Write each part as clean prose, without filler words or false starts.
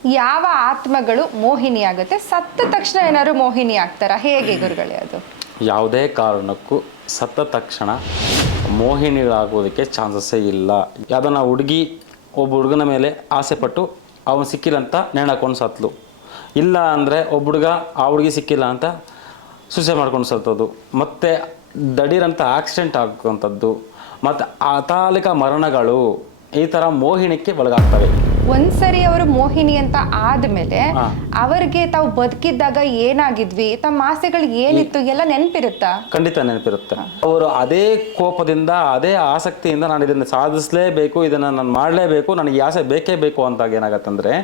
ಯಾವ ಆತ್ಮಗಳು ಮೋಹಿನಿ ಆಗುತ್ತೆ? ಸತ್ತ ತಕ್ಷಣ ಏನಾದ್ರು ಮೋಹಿನಿ ಆಗ್ತಾರಾ? ಹೇಗೆ ಗುರುಗಳೇ ಅದು? ಯಾವುದೇ ಕಾರಣಕ್ಕೂ ಸತ್ತ ತಕ್ಷಣ ಮೋಹಿನಿಗಳಾಗೋದಕ್ಕೆ ಚಾನ್ಸಸ್ಸೇ ಇಲ್ಲ. ಯಾವುದನ್ನ ಹುಡುಗಿ ಒಬ್ಬ ಹುಡುಗನ ಮೇಲೆ ಆಸೆ ಪಟ್ಟು ಅವನು ಸಿಕ್ಕಿಲ್ಲ ಅಂತ ನೇಣಾಕೊಂಡು ಸತ್ಲು, ಇಲ್ಲ ಅಂದರೆ ಒಬ್ಬ ಹುಡುಗ ಆ ಹುಡುಗಿ ಸಿಕ್ಕಿಲ್ಲ ಅಂತ ಸೂಸೈಡ್ ಮಾಡ್ಕೊಂಡು ಸತ್ತೋದು, ಮತ್ತು ದಡೀರಂಥ ಆಕ್ಸಿಡೆಂಟ್ ಆಗುವಂಥದ್ದು, ಮತ್ತು ಅಕಾಲಿಕ ಮರಣಗಳು ಈ ಥರ ಮೋಹಿನಿಕ್ಕೆ ಒಳಗಾಗ್ತವೆ. ಒಂದ್ಸರಿ ಅವರು ಮೋಹಿನಿ ಅಂತ ಆದ್ಮೇಲೆ ಅವರಿಗೆ ತಾವು ಬದುಕಿದ್ದಾಗ ಏನಾಗಿದ್ವಿ, ತಮ್ಮ ಆಸೆಗಳು ಏನಿತ್ತು ಎಲ್ಲ ನೆನಪಿರುತ್ತಾ? ಖಂಡಿತ ನೆನಪಿರುತ್ತೆ. ಅವರು ಅದೇ ಕೋಪದಿಂದ ಅದೇ ಆಸಕ್ತಿಯಿಂದ ನಾನು ಇದನ್ನು ಸಾಧಿಸಲೇಬೇಕು, ಇದನ್ನು ನಾನು ಮಾಡಲೇಬೇಕು, ನನಗೆ ಈ ಆಸೆ ಬೇಕೇ ಬೇಕು ಅಂತಾಗ ಏನಾಗತ್ತಂದ್ರೆ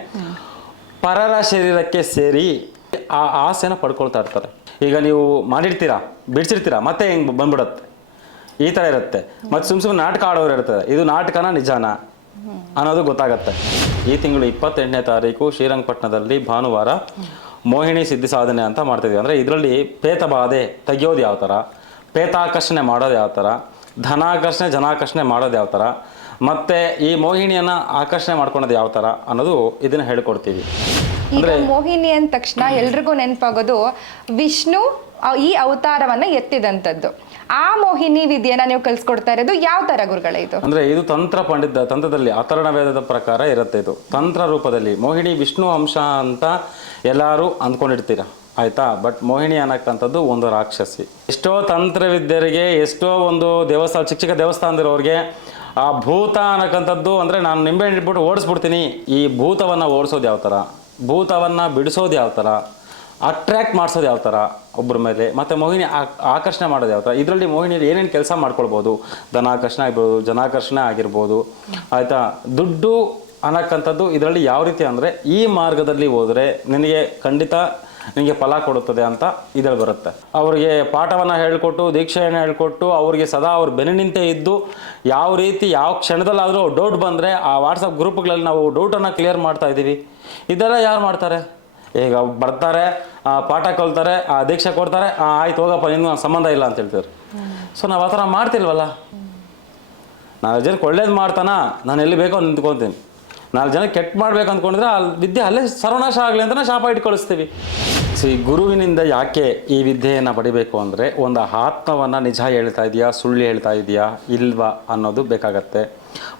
ಪರರ ಶರೀರಕ್ಕೆ ಸೇರಿ ಆ ಆಸೆನ ಪಡ್ಕೊಳ್ತಾ ಇರ್ತಾರೆ. ಈಗ ನೀವು ಮಾಡಿರ್ತೀರಾ, ಬಿಡಿಸಿರ್ತೀರಾ, ಮತ್ತೆ ಹಿಂಗೆ ಬಂದ್ಬಿಡುತ್ತೆ, ಈ ಥರ ಇರುತ್ತೆ. ಮತ್ತು ಸುಮ್ಮನೆ ನಾಟಕ ಆಡೋರು ಇರ್ತದೆ, ಇದು ನಾಟಕನ ನಿಜಾನ ಅನ್ನೋದು ಗೊತ್ತಾಗತ್ತೆ. ಈ ತಿಂಗಳು 28ನೇ ತಾರೀಕು ಶ್ರೀರಂಗಪಟ್ಟಣದಲ್ಲಿ ಭಾನುವಾರ ಮೋಹಿನಿ ಸಿದ್ಧಿ ಸಾಧನೆ ಅಂತ ಮಾಡ್ತಿದ್ವಿ. ಅಂದರೆ ಇದರಲ್ಲಿ ಪೇತ ಬಾಧೆ ತೆಗಿಯೋದು ಯಾವ ಥರ, ಪೇತಾಕರ್ಷಣೆ ಮಾಡೋದು ಯಾವ ಥರ, ಧನಾಕರ್ಷಣೆ ಜನಾಕರ್ಷಣೆ ಮಾಡೋದು ಯಾವ ಥರ, ಮತ್ತು ಈ ಮೋಹಿನಿಯನ್ನು ಆಕರ್ಷಣೆ ಮಾಡ್ಕೊಳೋದು ಯಾವ ಥರ ಅನ್ನೋದು ಇದನ್ನು ಹೇಳ್ಕೊಡ್ತೀವಿ. ಈಗ ಮೋಹಿನಿ ಅಂದ ತಕ್ಷಣ ಎಲ್ರಿಗೂ ನೆನಪಾಗೋದು ವಿಷ್ಣು ಈ ಅವತಾರವನ್ನ ಎತ್ತಿದಂಥದ್ದು. ಆ ಮೋಹಿನಿ ವಿದ್ಯೆನ ನೀವು ಕಲಿಸ್ಕೊಡ್ತಾ ಇರೋದು ಯಾವ ತರ ಗುರುಗಳೇ ಇದು? ಅಂದ್ರೆ ಇದು ತಂತ್ರದಲ್ಲಿ ಅಥರ್ಣ ವೇದದ ಪ್ರಕಾರ ಇರುತ್ತೆ. ಇದು ತಂತ್ರ ರೂಪದಲ್ಲಿ ಮೋಹಿನಿ ವಿಷ್ಣು ಅಂಶ ಅಂತ ಎಲ್ಲರೂ ಅಂದ್ಕೊಂಡಿರ್ತೀರ, ಆಯ್ತಾ? ಬಟ್ ಮೋಹಿನಿ ಅನ್ನಕ್ಕಂಥದ್ದು ಒಂದು ರಾಕ್ಷಸಿ. ಎಷ್ಟೋ ತಂತ್ರವಿದ್ಯರಿಗೆ, ಎಷ್ಟೋ ಒಂದು ದೇವಸ್ಥಾನ, ಚಿಕ್ಕ ಚಿಕ್ಕ ದೇವಸ್ಥಾನದಿರೋರಿಗೆ ಆ ಭೂತ ಅನ್ನಕ್ಕಂಥದ್ದು ಅಂದರೆ ನಾನು ನಿಂಬೆ ಇಟ್ಬಿಟ್ಟು ಓಡಿಸ್ಬಿಡ್ತೀನಿ, ಈ ಭೂತವನ್ನು ಓಡಿಸೋದು ಯಾವ ಥರ, ಭೂತವನ್ನು ಬಿಡಿಸೋದು ಯಾವ ಥರ, ಅಟ್ರ್ಯಾಕ್ಟ್ ಮಾಡಿಸೋದು ಯಾವ ಥರ ಒಬ್ಬರ ಮೇಲೆ, ಮತ್ತು ಮೋಹಿನಿ ಆಕರ್ಷಣೆ ಮಾಡೋದು ಯಾವ ಥರ, ಇದರಲ್ಲಿ ಮೋಹಿನಿಯಲ್ಲಿ ಏನೇನು ಕೆಲಸ ಮಾಡ್ಕೊಳ್ಬೋದು, ಧನಾಕರ್ಷಣೆ ಆಗಿರ್ಬೋದು, ಜನಾಕರ್ಷಣೆ ಆಗಿರ್ಬೋದು, ಆಯಿತಾ? ದುಡ್ಡು ಅನ್ನಕ್ಕಂಥದ್ದು ಇದರಲ್ಲಿ ಯಾವ ರೀತಿ ಅಂದರೆ ಈ ಮಾರ್ಗದಲ್ಲಿ ಹೋದರೆ ನಿನಗೆ ಖಂಡಿತ ನಿನಗೆ ಫಲ ಕೊಡುತ್ತದೆ ಅಂತ ಇದರಲ್ಲಿ ಬರುತ್ತೆ. ಅವರಿಗೆ ಪಾಠವನ್ನು ಹೇಳಿಕೊಟ್ಟು, ದೀಕ್ಷೆಯನ್ನು ಹೇಳಿಕೊಟ್ಟು, ಅವರಿಗೆ ಸದಾ ಅವ್ರ ಬೆನ್ನಿನಿಂದ ಇದ್ದು ಯಾವ ರೀತಿ ಯಾವ ಕ್ಷಣದಲ್ಲಾದರೂ ಡೌಟ್ ಬಂದರೆ ಆ ವಾಟ್ಸಪ್ ಗ್ರೂಪ್ಗಳಲ್ಲಿ ನಾವು ಡೌಟನ್ನು ಕ್ಲಿಯರ್ ಮಾಡ್ತಾ ಇದ್ದೀವಿ. ಇದೆಲ್ಲ ಯಾರು ಮಾಡ್ತಾರೆ? ಈಗ ಬರ್ತಾರೆ, ಪಾಠ ಕಲ್ತಾರೆ, ದೀಕ್ಷೆ ಕೊಡ್ತಾರೆ, ಆಯ್ತು ಹೋಗಪ್ಪ, ಇನ್ನೂ ಸಂಬಂಧ ಇಲ್ಲ ಅಂತ ಹೇಳ್ತಾರೆ. ಸೊ ನಾವು ಆ ಥರ ಮಾಡ್ತಿಲ್ವಲ್ಲ. 4 ಜನಕ್ಕೆ ಒಳ್ಳೇದು ಮಾಡ್ತಾನ, ನಾನು ಎಲ್ಲಿ ಬೇಕೋ ನಿಂತ್ಕೊತೀನಿ. 4 ಜನಕ್ಕೆ ಕೆಟ್ಟ ಮಾಡ್ಬೇಕು ಅಂದ್ಕೊಂಡಿದ್ರೆ ಆ ವಿದ್ಯೆ ಅಲ್ಲೇ ಸರ್ವನಾಶ ಆಗಲಿ ಅಂತ ಶಾಪ ಇಟ್ಟು ಕಳಿಸ್ತೀವಿ. ಸೊ ಈ ಗುರುವಿನಿಂದ ಯಾಕೆ ಈ ವಿದ್ಯೆಯನ್ನು ಪಡಿಬೇಕು ಅಂದರೆ ಒಂದು ಆತ್ಮವನ್ನು ನಿಜ ಹೇಳ್ತಾ ಇದೆಯಾ, ಸುಳ್ಳು ಹೇಳ್ತಾ ಇದೆಯಾ ಇಲ್ವಾ ಅನ್ನೋದು ಬೇಕಾಗತ್ತೆ.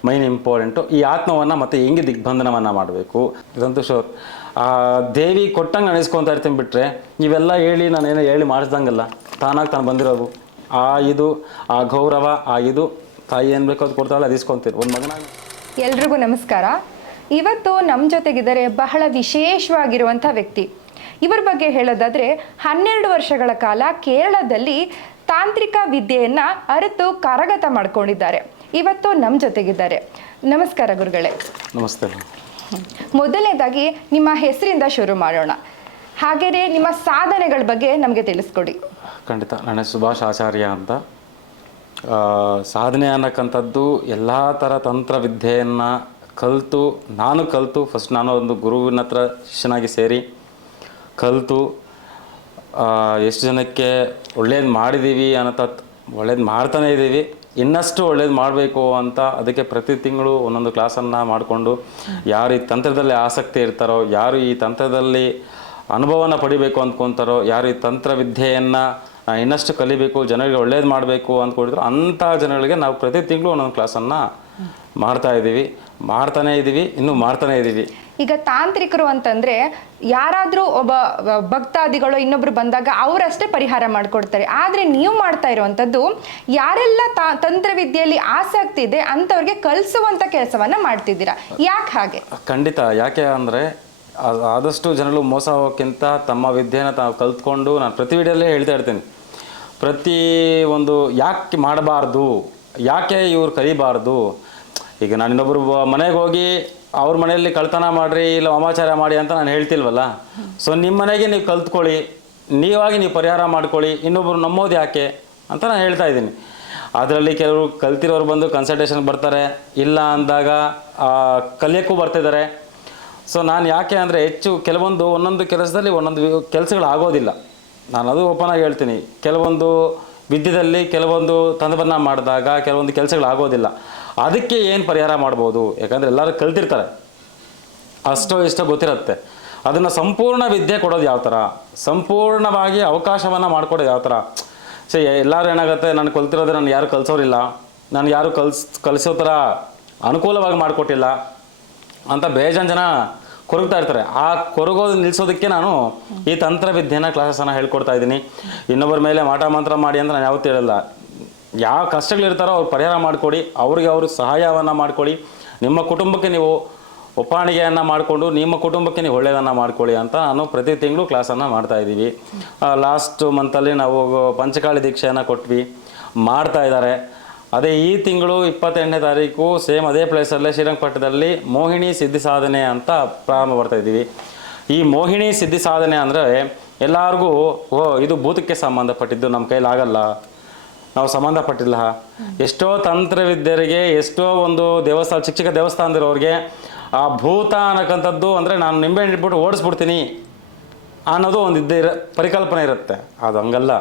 ಮೈನ್ ಇಂಪಾರ್ಟೆಂಟು ಈ ಆತ್ಮವನ್ನು ಮತ್ತು ಹೆಂಗೆ ದಿಗ್ಬಂಧನವನ್ನು ಮಾಡಬೇಕು, ಇದಂತೂ ಶೋರ್. ದೇವಿ ಕೊಟ್ಟಂಗೆ ಅನಿಸ್ಕೊತಾ ಇರ್ತೀನಿ, ಬಿಟ್ಟರೆ ಇವೆಲ್ಲ ಹೇಳಿ ನಾನೇನೋ ಹೇಳಿ ಮಾಡಿಸ್ದಂಗಲ್ಲ, ತಾನಾಗಿ ತಾನು ಬಂದಿರೋದು. ಇದು ಆ ಗೌರವ, ಇದು ತಾಯಿ ಏನು ಬೇಕೋ ಅದು ಕೊಡ್ತಾಳೆ, ಅದು ಇಸ್ಕೊತೀರಿ ಒಂದು ಮಗನಾಗ. ಎಲ್ರಿಗೂ ನಮಸ್ಕಾರ. ಇವತ್ತು ನಮ್ಮ ಜೊತೆಗಿದ್ದಾರೆ ಬಹಳ ವಿಶೇಷವಾಗಿರುವಂಥ ವ್ಯಕ್ತಿ. ಇವರ ಬಗ್ಗೆ ಹೇಳೋದಾದರೆ 12 ವರ್ಷಗಳ ಕಾಲ ಕೇರಳದಲ್ಲಿ ತಾಂತ್ರಿಕ ವಿದ್ಯೆಯನ್ನು ಅರಿತು ಕರಗತ ಮಾಡ್ಕೊಂಡಿದ್ದಾರೆ. ಇವತ್ತು ನಮ್ಮ ಜೊತೆಗಿದ್ದಾರೆ. ನಮಸ್ಕಾರ ಗುರುಗಳೇ. ನಮಸ್ತೆ. ಮೊದಲನೇದಾಗಿ ನಿಮ್ಮ ಹೆಸರಿಂದ ಶುರು ಮಾಡೋಣ. ಹಾಗೆಯೇ ನಿಮ್ಮ ಸಾಧನೆಗಳ ಬಗ್ಗೆ ನಮಗೆ ತಿಳಿಸ್ಕೊಡಿ. ಖಂಡಿತ. ನನ್ನ ಸುಭಾಷ್ ಆಚಾರ್ಯ ಅಂತ. ಸಾಧನೆ ಅನ್ನಕ್ಕಂಥದ್ದು ಎಲ್ಲ ಥರ ತಂತ್ರವಿದ್ಯೆಯನ್ನು ಕಲಿತು ಫಸ್ಟ್ ನಾನು ಒಂದು ಗುರುವಿನ ಹತ್ರ ಶಿಷ್ಯನಾಗಿ ಸೇರಿ ಕಲಿತು ಎಷ್ಟು ಜನಕ್ಕೆ ಒಳ್ಳೇದು ಮಾಡಿದ್ದೀವಿ ಒಳ್ಳೇದು ಮಾಡ್ತಾನೇ ಇದ್ದೀವಿ. ಇನ್ನಷ್ಟು ಒಳ್ಳೇದು ಮಾಡಬೇಕು ಅಂತ ಅದಕ್ಕೆ ಪ್ರತಿ ತಿಂಗಳು ಒಂದೊಂದು ಕ್ಲಾಸನ್ನು ಮಾಡಿಕೊಂಡು ಯಾರು ಈ ತಂತ್ರದಲ್ಲಿ ಆಸಕ್ತಿ ಇರ್ತಾರೋ, ಯಾರು ಈ ತಂತ್ರದಲ್ಲಿ ಅನುಭವನ ಪಡಿಬೇಕು ಅಂದ್ಕೊತಾರೋ, ಯಾರು ಈ ತಂತ್ರವಿದ್ಯೆಯನ್ನು ಇನ್ನಷ್ಟು ಕಲಿಬೇಕು, ಜನರಿಗೆ ಒಳ್ಳೇದು ಮಾಡಬೇಕು ಅಂದ್ಕೊಂಡಿದ್ರು ಅಂಥ ಜನಗಳಿಗೆ ನಾವು ಪ್ರತಿ ತಿಂಗಳು ಒಂದೊಂದು ಕ್ಲಾಸನ್ನು ಮಾಡ್ತಾನೇ ಇದ್ದೀವಿ, ಇನ್ನೂ ಮಾಡ್ತಾನೇ ಇದ್ದೀವಿ. ಈಗ ತಾಂತ್ರಿಕರು ಅಂತಂದರೆ ಯಾರಾದರೂ ಒಬ್ಬ ಭಕ್ತಾದಿಗಳು ಇನ್ನೊಬ್ರು ಬಂದಾಗ ಅವರಷ್ಟೇ ಪರಿಹಾರ ಮಾಡಿಕೊಡ್ತಾರೆ. ಆದರೆ ನೀವು ಮಾಡ್ತಾ ಇರುವಂಥದ್ದು ಯಾರೆಲ್ಲ ತಂತ್ರವಿದ್ಯೆಯಲ್ಲಿ ಆಸಕ್ತಿ ಇದೆ ಅಂಥವ್ರಿಗೆ ಕಲಿಸುವಂಥ ಕೆಲಸವನ್ನು ಮಾಡ್ತಿದ್ದೀರಾ. ಯಾಕೆ ಹಾಗೆ? ಖಂಡಿತ. ಯಾಕೆ ಅಂದರೆ ಆದಷ್ಟು ಜನರು ಮೋಸ ಹೋಗೋಕ್ಕಿಂತ ತಮ್ಮ ವಿದ್ಯೆನ ತಾವು ಕಲ್ತ್ಕೊಂಡು, ನಾನು ಪ್ರತಿ ವಿಡಿಯೋಲ್ಲೇ ಹೇಳ್ತಾ ಇರ್ತೀನಿ, ಪ್ರತಿ ಒಂದು ಯಾಕೆ ಮಾಡಬಾರ್ದು, ಯಾಕೆ ಇವ್ರು ಕಲಿಬಾರ್ದು. ಈಗ ನಾನು ಇನ್ನೊಬ್ಬರು ಮನೆಗೆ ಹೋಗಿ ಅವ್ರ ಮನೆಯಲ್ಲಿ ಕಳ್ತನ ಮಾಡಿರಿ, ಇಲ್ಲ ವಾಮಾಚಾರ ಮಾಡಿ ಅಂತ ನಾನು ಹೇಳ್ತಿಲ್ವಲ್ಲ. ಸೊ ನಿಮ್ಮ ಮನೆಗೆ ನೀವು ಕಲ್ತ್ಕೊಳ್ಳಿ, ನೀವಾಗಿ ನೀವು ಪರಿಹಾರ ಮಾಡ್ಕೊಳ್ಳಿ, ಇನ್ನೊಬ್ಬರು ನಂಬೋದು ಯಾಕೆ ಅಂತ ನಾನು ಹೇಳ್ತಾ ಇದ್ದೀನಿ. ಅದರಲ್ಲಿ ಕೆಲವರು ಕಲ್ತಿರೋರು ಬಂದು ಕನ್ಸಲ್ಟೇಷನ್ಗೆ ಬರ್ತಾರೆ, ಇಲ್ಲ ಅಂದಾಗ ಕಲಿಯೋಕ್ಕೂ ಬರ್ತಿದ್ದಾರೆ. ಸೊ ನಾನು ಯಾಕೆ ಅಂದರೆ ಒಂದೊಂದು ಕೆಲಸದಲ್ಲಿ ಒಂದೊಂದು ಕೆಲಸಗಳು ಆಗೋದಿಲ್ಲ. ನಾನು ಅದು ಓಪನ್ ಆಗಿ ಹೇಳ್ತೀನಿ. ಕೆಲವೊಂದು ವಿದ್ಯೆಯಲ್ಲಿ ಕೆಲವೊಂದು ತಂತ್ರವನ್ನು ಮಾಡಿದಾಗ ಕೆಲವೊಂದು ಕೆಲಸಗಳು ಆಗೋದಿಲ್ಲ. ಅದಕ್ಕೆ ಏನು ಪರಿಹಾರ ಮಾಡ್ಬೋದು? ಯಾಕಂದರೆ ಎಲ್ಲರೂ ಕಲ್ತಿರ್ತಾರೆ, ಅಷ್ಟೋ ಇಷ್ಟೋ ಗೊತ್ತಿರುತ್ತೆ. ಅದನ್ನು ಸಂಪೂರ್ಣ ವಿದ್ಯೆ ಕೊಡೋದು ಯಾವ ಥರ, ಸಂಪೂರ್ಣವಾಗಿ ಅವಕಾಶವನ್ನು ಮಾಡಿಕೊಡೋದು ಯಾವ ಥರ. ಎಲ್ಲರೂ ಏನಾಗುತ್ತೆ, ನಾನು ಕಲ್ತಿರೋದು ನಾನು ಯಾರು ಕಲಿಸೋರಿಲ್ಲ, ನಾನು ಯಾರು ಕಲಿಸೋ ಥರ ಅನುಕೂಲವಾಗಿ ಮಾಡಿಕೊಟ್ಟಿಲ್ಲ ಅಂತ ಬೇಜಾನ್ ಜನ ಕೊರಗ್ತಾ ಇರ್ತಾರೆ. ಆ ಕೊರಗೋದು ನಿಲ್ಲಿಸೋದಕ್ಕೆ ನಾನು ಈ ತಂತ್ರವಿದ್ಯೆನ ಕ್ಲಾಸಸ್ಸನ್ನು ಹೇಳ್ಕೊಡ್ತಾ ಇದ್ದೀನಿ. ಇನ್ನೊಬ್ಬರ ಮೇಲೆ ಮಾಟ ಮಂತ್ರ ಮಾಡಿ ಅಂತ ನಾನು ಯಾವತ್ತೂ ಹೇಳಲ್ಲ. ಯಾವ ಕಷ್ಟಗಳಿರ್ತಾರೋ ಅವ್ರು ಪರಿಹಾರ ಮಾಡಿಕೊಡಿ, ಅವ್ರಿಗೆ ಅವರು ಸಹಾಯವನ್ನು ಮಾಡಿಕೊಡಿ. ನಿಮ್ಮ ಕುಟುಂಬಕ್ಕೆ ನೀವು ಒಪ್ಪಾಣಿಗೆಯನ್ನು ಮಾಡಿಕೊಂಡು ನಿಮ್ಮ ಕುಟುಂಬಕ್ಕೆ ನೀವು ಒಳ್ಳೆಯದನ್ನು ಮಾಡ್ಕೊಳ್ಳಿ ಅಂತ ನಾನು ಪ್ರತಿ ತಿಂಗಳು ಕ್ಲಾಸನ್ನು ಮಾಡ್ತಾಯಿದ್ದೀವಿ. ಲಾಸ್ಟ್ ಮಂತಲ್ಲಿ ನಾವು ಪಂಚಕಾಳಿ ದೀಕ್ಷೆಯನ್ನು ಕೊಟ್ವಿ, ಮಾಡ್ತಾ ಇದ್ದಾರೆ. ಅದೇ ಈ ತಿಂಗಳು 28ನೇ ತಾರೀಕು ಸೇಮ್ ಅದೇ ಪ್ಲೇಸಲ್ಲೇ ಶ್ರೀರಂಗಪಟ್ಟಣದಲ್ಲಿ ಮೋಹಿನಿ ಸಿದ್ಧಿ ಸಾಧನೆ ಅಂತ ಪ್ರಾರಂಭ ಮಾಡ್ತಾಯಿದ್ದೀವಿ. ಈ ಮೋಹಿನಿ ಸಿದ್ಧಿ ಸಾಧನೆ ಅಂದರೆ ಎಲ್ಲರಿಗೂ ಇದು ಭೂತಕ್ಕೆ ಸಂಬಂಧಪಟ್ಟಿದ್ದು, ನಮ್ಮ ಕೈಲಾಗಲ್ಲ, ನಾವು ಸಂಬಂಧಪಟ್ಟಿಲ್ಲ. ಎಷ್ಟೋ ತಂತ್ರವಿದ್ಯರಿಗೆ, ಎಷ್ಟೋ ಒಂದು ದೇವಸ್ಥಾನ, ಚಿಕ್ಕ ಚಿಕ್ಕ ದೇವಸ್ಥಾನದಿರೋರಿಗೆ ಆ ಭೂತ ಅನ್ನೋಕ್ಕಂಥದ್ದು ಅಂದರೆ ನಾನು ನಿಂಬೆಹಣ್ಣು ಇಟ್ಬಿಟ್ಟು ಓಡಿಸ್ಬಿಡ್ತೀನಿ ಅನ್ನೋದು ಒಂದು ಪರಿಕಲ್ಪನೆ ಇರುತ್ತೆ. ಅದು ಹಂಗಲ್ಲ.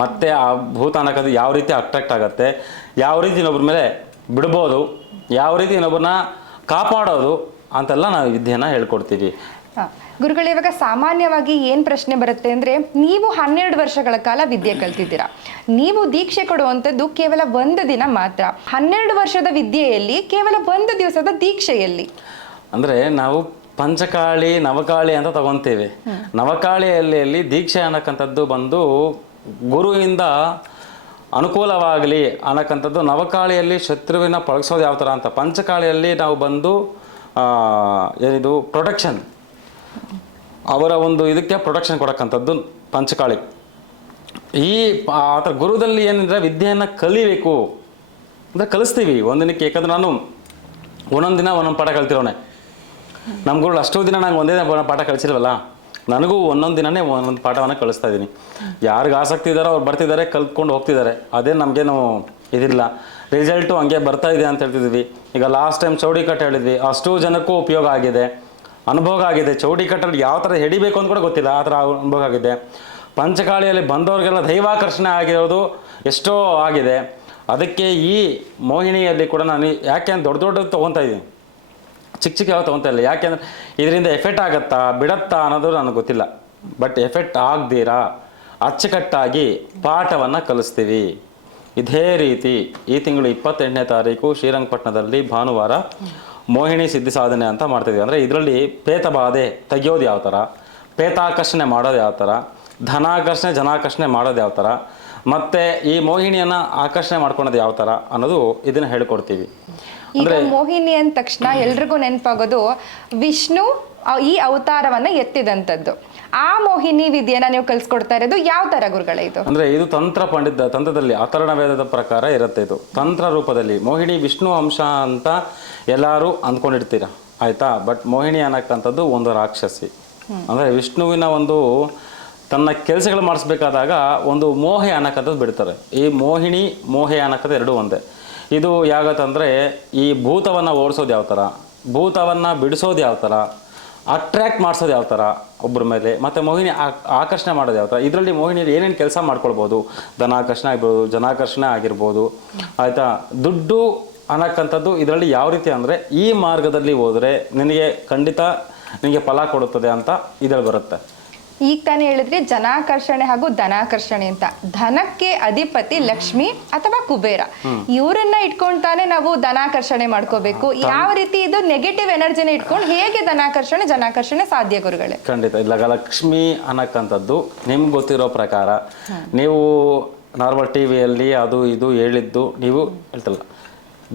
ಮತ್ತು ಆ ಭೂತ ಅನ್ನೋಕ್ಕಂಥದ್ದು ಯಾವ ರೀತಿ ಅಟ್ರಾಕ್ಟ್ ಆಗುತ್ತೆ, ಯಾವ ರೀತಿ ಇನ್ನೊಬ್ಬರ ಮೇಲೆ ಬಿಡ್ಬೋದು, ಯಾವ ರೀತಿ ಇನ್ನೊಬ್ಬರನ್ನ ಕಾಪಾಡೋದು ಅಂತೆಲ್ಲ ನಾವು ವಿದ್ಯೆಯನ್ನು ಹೇಳ್ಕೊಡ್ತೀವಿ. ಗುರುಗಳು, ಇವಾಗ ಸಾಮಾನ್ಯವಾಗಿ ಏನು ಪ್ರಶ್ನೆ ಬರುತ್ತೆ ಅಂದರೆ, ನೀವು 12 ವರ್ಷಗಳ ಕಾಲ ವಿದ್ಯೆ ಕಲ್ತಿದ್ದೀರಾ, ನೀವು ದೀಕ್ಷೆ ಕೊಡುವಂಥದ್ದು ಕೇವಲ 1 ದಿನ ಮಾತ್ರ. 12 ವರ್ಷದ ವಿದ್ಯೆಯಲ್ಲಿ ಕೇವಲ 1 ದಿವಸದ ದೀಕ್ಷೆಯಲ್ಲಿ ಅಂದರೆ ನಾವು ಪಂಚಕಾಳಿ ನವಕಾಳಿ ಅಂತ ತಗೊತೀವಿ. ನವಕಾಳಿಯಲ್ಲಿ ದೀಕ್ಷೆ ಅನ್ನಕ್ಕಂಥದ್ದು ಬಂದು ಗುರುವಿಂದ ಅನುಕೂಲವಾಗಲಿ ಅನ್ನಕ್ಕಂಥದ್ದು. ನವಕಾಳಿಯಲ್ಲಿ ಶತ್ರುವಿನ ಪಳಗಿಸೋದು ಯಾವ ಥರ ಅಂತ, ಪಂಚಕಾಳಿಯಲ್ಲಿ ನಾವು ಬಂದು ಏನಿದು ಪ್ರೊಟೆಕ್ಷನ್, ಅವರ ಒಂದು ಇದಕ್ಕೆ ಪ್ರೊಟೆಕ್ಷನ್ ಕೊಡೋಕ್ಕಂಥದ್ದು ಪಂಚಕಾಳಿ. ಈ ಆ ಥರ ಗುರುದಲ್ಲಿ ಏನಂದರೆ ವಿದ್ಯೆಯನ್ನು ಕಲಿಬೇಕು ಅಂದರೆ ಕಲಿಸ್ತೀವಿ ಒಂದಿನಕ್ಕೆ. ಯಾಕಂದ್ರೆ ನಾನು ಒಂದೊಂದು ದಿನ ಒಂದೊಂದು ಪಾಠ ಕಲ್ತಿರೋನೆ. ನಮ್ಮ ಗುರುಗಳು ಅಷ್ಟೋ ದಿನ ನಂಗೆ ಒಂದೇ ಪಾಠ ಕಲಿಸಿಲ್ವಲ್ಲ, ನನಗೂ ಒಂದೊಂದು ದಿನವೇ ಒಂದೊಂದು ಪಾಠವನ್ನು ಕಲಿಸ್ತಾ ಇದ್ದೀನಿ. ಯಾರಿಗೆ ಆಸಕ್ತಿ ಇದ್ದಾರೋ ಅವ್ರು ಬರ್ತಿದ್ದಾರೆ, ಕಲ್ತ್ಕೊಂಡು ಹೋಗ್ತಿದ್ದಾರೆ. ಅದೇ ನಮಗೇನು ಇದಿಲ್ಲ, ರಿಸಲ್ಟು ಹಂಗೆ ಬರ್ತಾ ಇದೆ ಅಂತ ಹೇಳ್ತಿದ್ವಿ. ಈಗ ಲಾಸ್ಟ್ ಟೈಮ್ ಚೌಡಿ ಕಟ್ಟು ಹೇಳಿದ್ವಿ, ಅಷ್ಟು ಜನಕ್ಕೂ ಉಪಯೋಗ ಆಗಿದೆ, ಅನುಭವ ಆಗಿದೆ. ಚೌಡಿ ಕಟ್ಟಲ್ಲಿ ಯಾವ ಥರ ಹಿಡಿಬೇಕು ಅಂತ ಕೂಡ ಗೊತ್ತಿಲ್ಲ, ಆ ಥರ ಅನುಭವ ಆಗಿದೆ. ಪಂಚಕಾಳಿಯಲ್ಲಿ ಬಂದವ್ರಿಗೆಲ್ಲ ದೈವಾಕರ್ಷಣೆ ಆಗಿರೋದು ಎಷ್ಟೋ ಆಗಿದೆ. ಅದಕ್ಕೆ ಈ ಮೋಹಿನಿಯಲ್ಲಿ ಕೂಡ ನಾನು ಯಾಕೆ ದೊಡ್ಡ ತೊಗೊತಾ ಇದ್ದೀನಿ, ಚಿಕ್ಕ ಯಾವ ತೊಗೊತಾ ಇಲ್ಲ. ಯಾಕೆಂದರೆ ಇದರಿಂದ ಎಫೆಕ್ಟ್ ಆಗುತ್ತಾ ಬಿಡತ್ತಾ ಅನ್ನೋದು ನನಗೆ ಗೊತ್ತಿಲ್ಲ. ಬಟ್ ಎಫೆಕ್ಟ್ ಆಗದಿರಾ ಅಚ್ಚುಕಟ್ಟಾಗಿ ಪಾಠವನ್ನು ಕಲಿಸ್ತೀವಿ. ಇದೇ ರೀತಿ ಈ ತಿಂಗಳು 28ನೇ ತಾರೀಕು ಶ್ರೀರಂಗಪಟ್ಟಣದಲ್ಲಿ ಭಾನುವಾರ ಮೋಹಿನಿ ಸಿದ್ಧಿ ಸಾಧನೆ ಅಂತ ಮಾಡ್ತಿದ್ವಿ. ಅಂದರೆ ಇದರಲ್ಲಿ ಪೇತಬಾಧೆ ತೆಗಿಯೋದು ಯಾವ ಥರ, ಪೇತಾಕರ್ಷಣೆ ಮಾಡೋದು ಯಾವ ಥರ, ಧನಾಕರ್ಷಣೆ ಜನಾಕರ್ಷಣೆ ಮಾಡೋದು ಯಾವ ಥರ, ಮತ್ತು ಈ ಮೋಹಿನಿಯನ್ನು ಆಕರ್ಷಣೆ ಮಾಡ್ಕೊಳೋದು ಯಾವ ಥರ ಅನ್ನೋದು ಇದನ್ನು ಹೇಳ್ಕೊಡ್ತೀವಿ. ಈಗ ಮೋಹಿನಿ ಅಂದ ತಕ್ಷಣ ಎಲ್ರಿಗೂ ನೆನಪಾಗೋದು ವಿಷ್ಣು ಈ ಅವತಾರವನ್ನ ಎತ್ತಿದಂಥದ್ದು. ಆ ಮೋಹಿನಿ ವಿದ್ಯೆನ ನೀವು ಕಲಿಸ್ಕೊಡ್ತಾ ಇರೋದು ಯಾವ ತರ ಗುರುಗಳೇ ಇದು? ಅಂದ್ರೆ ಇದು ತಂತ್ರದಲ್ಲಿ ಅಥರ್ಣ ವೇದದ ಪ್ರಕಾರ ಇರುತ್ತೆ. ಇದು ತಂತ್ರ ರೂಪದಲ್ಲಿ ಮೋಹಿನಿ ವಿಷ್ಣು ಅಂಶ ಅಂತ ಎಲ್ಲರೂ ಅಂದ್ಕೊಂಡಿರ್ತೀರ, ಆಯ್ತಾ. ಬಟ್ ಮೋಹಿನಿ ಅನ್ನಕ್ಕಂಥದ್ದು ಒಂದು ರಾಕ್ಷಸಿ. ಅಂದ್ರೆ ವಿಷ್ಣುವಿನ ಒಂದು ತನ್ನ ಕೆಲಸಗಳು ಮಾಡಿಸ್ಬೇಕಾದಾಗ ಒಂದು ಮೋಹೆ ಅನ್ನಕ್ಕಂಥದ್ದು ಬಿಡ್ತಾರೆ. ಈ ಮೋಹಿನಿ ಮೋಹೆ ಅನ್ನಕ್ಕಂಥ ಎರಡೂ ಒಂದೇ. ಇದು ಯಾಗತ್ತಂದರೆ ಈ ಭೂತವನ್ನು ಓಡಿಸೋದು ಯಾವ ಥರ, ಭೂತವನ್ನು ಬಿಡಿಸೋದು ಯಾವ ಥರ, ಅಟ್ರ್ಯಾಕ್ಟ್ ಮಾಡಿಸೋದು ಯಾವ ಥರ ಒಬ್ಬರ ಮೇಲೆ, ಮತ್ತು ಮೋಹಿನಿ ಆಕರ್ಷಣೆ ಮಾಡೋದು ಯಾವ ಥರ. ಇದರಲ್ಲಿ ಮೋಹಿನಿಯಲ್ಲಿ ಏನೇನು ಕೆಲಸ ಮಾಡ್ಕೊಳ್ಬೋದು, ಧನಾಕರ್ಷಣೆ ಆಗಿರ್ಬೋದು, ಜನಾಕರ್ಷಣೆ ಆಗಿರ್ಬೋದು, ಆಯಿತಾ. ದುಡ್ಡು ಅನ್ನಕ್ಕಂಥದ್ದು ಇದರಲ್ಲಿ ಯಾವ ರೀತಿ ಅಂದರೆ ಈ ಮಾರ್ಗದಲ್ಲಿ ಹೋದರೆ ನಿನಗೆ ಖಂಡಿತ ನಿನಗೆ ಫಲ ಕೊಡುತ್ತದೆ ಅಂತ ಇದರಲ್ಲಿ ಬರುತ್ತೆ. ಈಗ ತಾನೇ ಹೇಳಿದ್ರಿ ಜನಾಕರ್ಷಣೆ ಹಾಗೂ ಧನಾಕರ್ಷಣೆ ಅಂತ. ಧನಕ್ಕೆ ಅಧಿಪತಿ ಲಕ್ಷ್ಮಿ ಅಥವಾ ಕುಬೇರ, ಇವರನ್ನ ಇಟ್ಕೊಂಡ್ತಾನೆ ನಾವು ಧನಾಕರ್ಷಣೆ ಮಾಡ್ಕೋಬೇಕು. ಯಾವ ರೀತಿ ಇದು ನೆಗೆಟಿವ್ ಎನರ್ಜಿನ ಇಟ್ಕೊಂಡು ಹೇಗೆ ಧನಾಕರ್ಷಣೆ ಜನಾಕರ್ಷಣೆ ಸಾಧ್ಯ ಗುರುಗಳೇ? ಖಂಡಿತ ಇಲ್ಲ. ಲಕ್ಷ್ಮಿ ಅನ್ನಕ್ಕಂಥದ್ದು ನಿಮ್ಗೆ ಗೊತ್ತಿರೋ ಪ್ರಕಾರ ನೀವು ನಾರ್ಮಲ್ ಟಿ ವಿಯಲ್ಲಿ ಅದು ಇದು ಹೇಳಿದ್ದು ನೀವು ಹೇಳ್ತಲ್ಲ.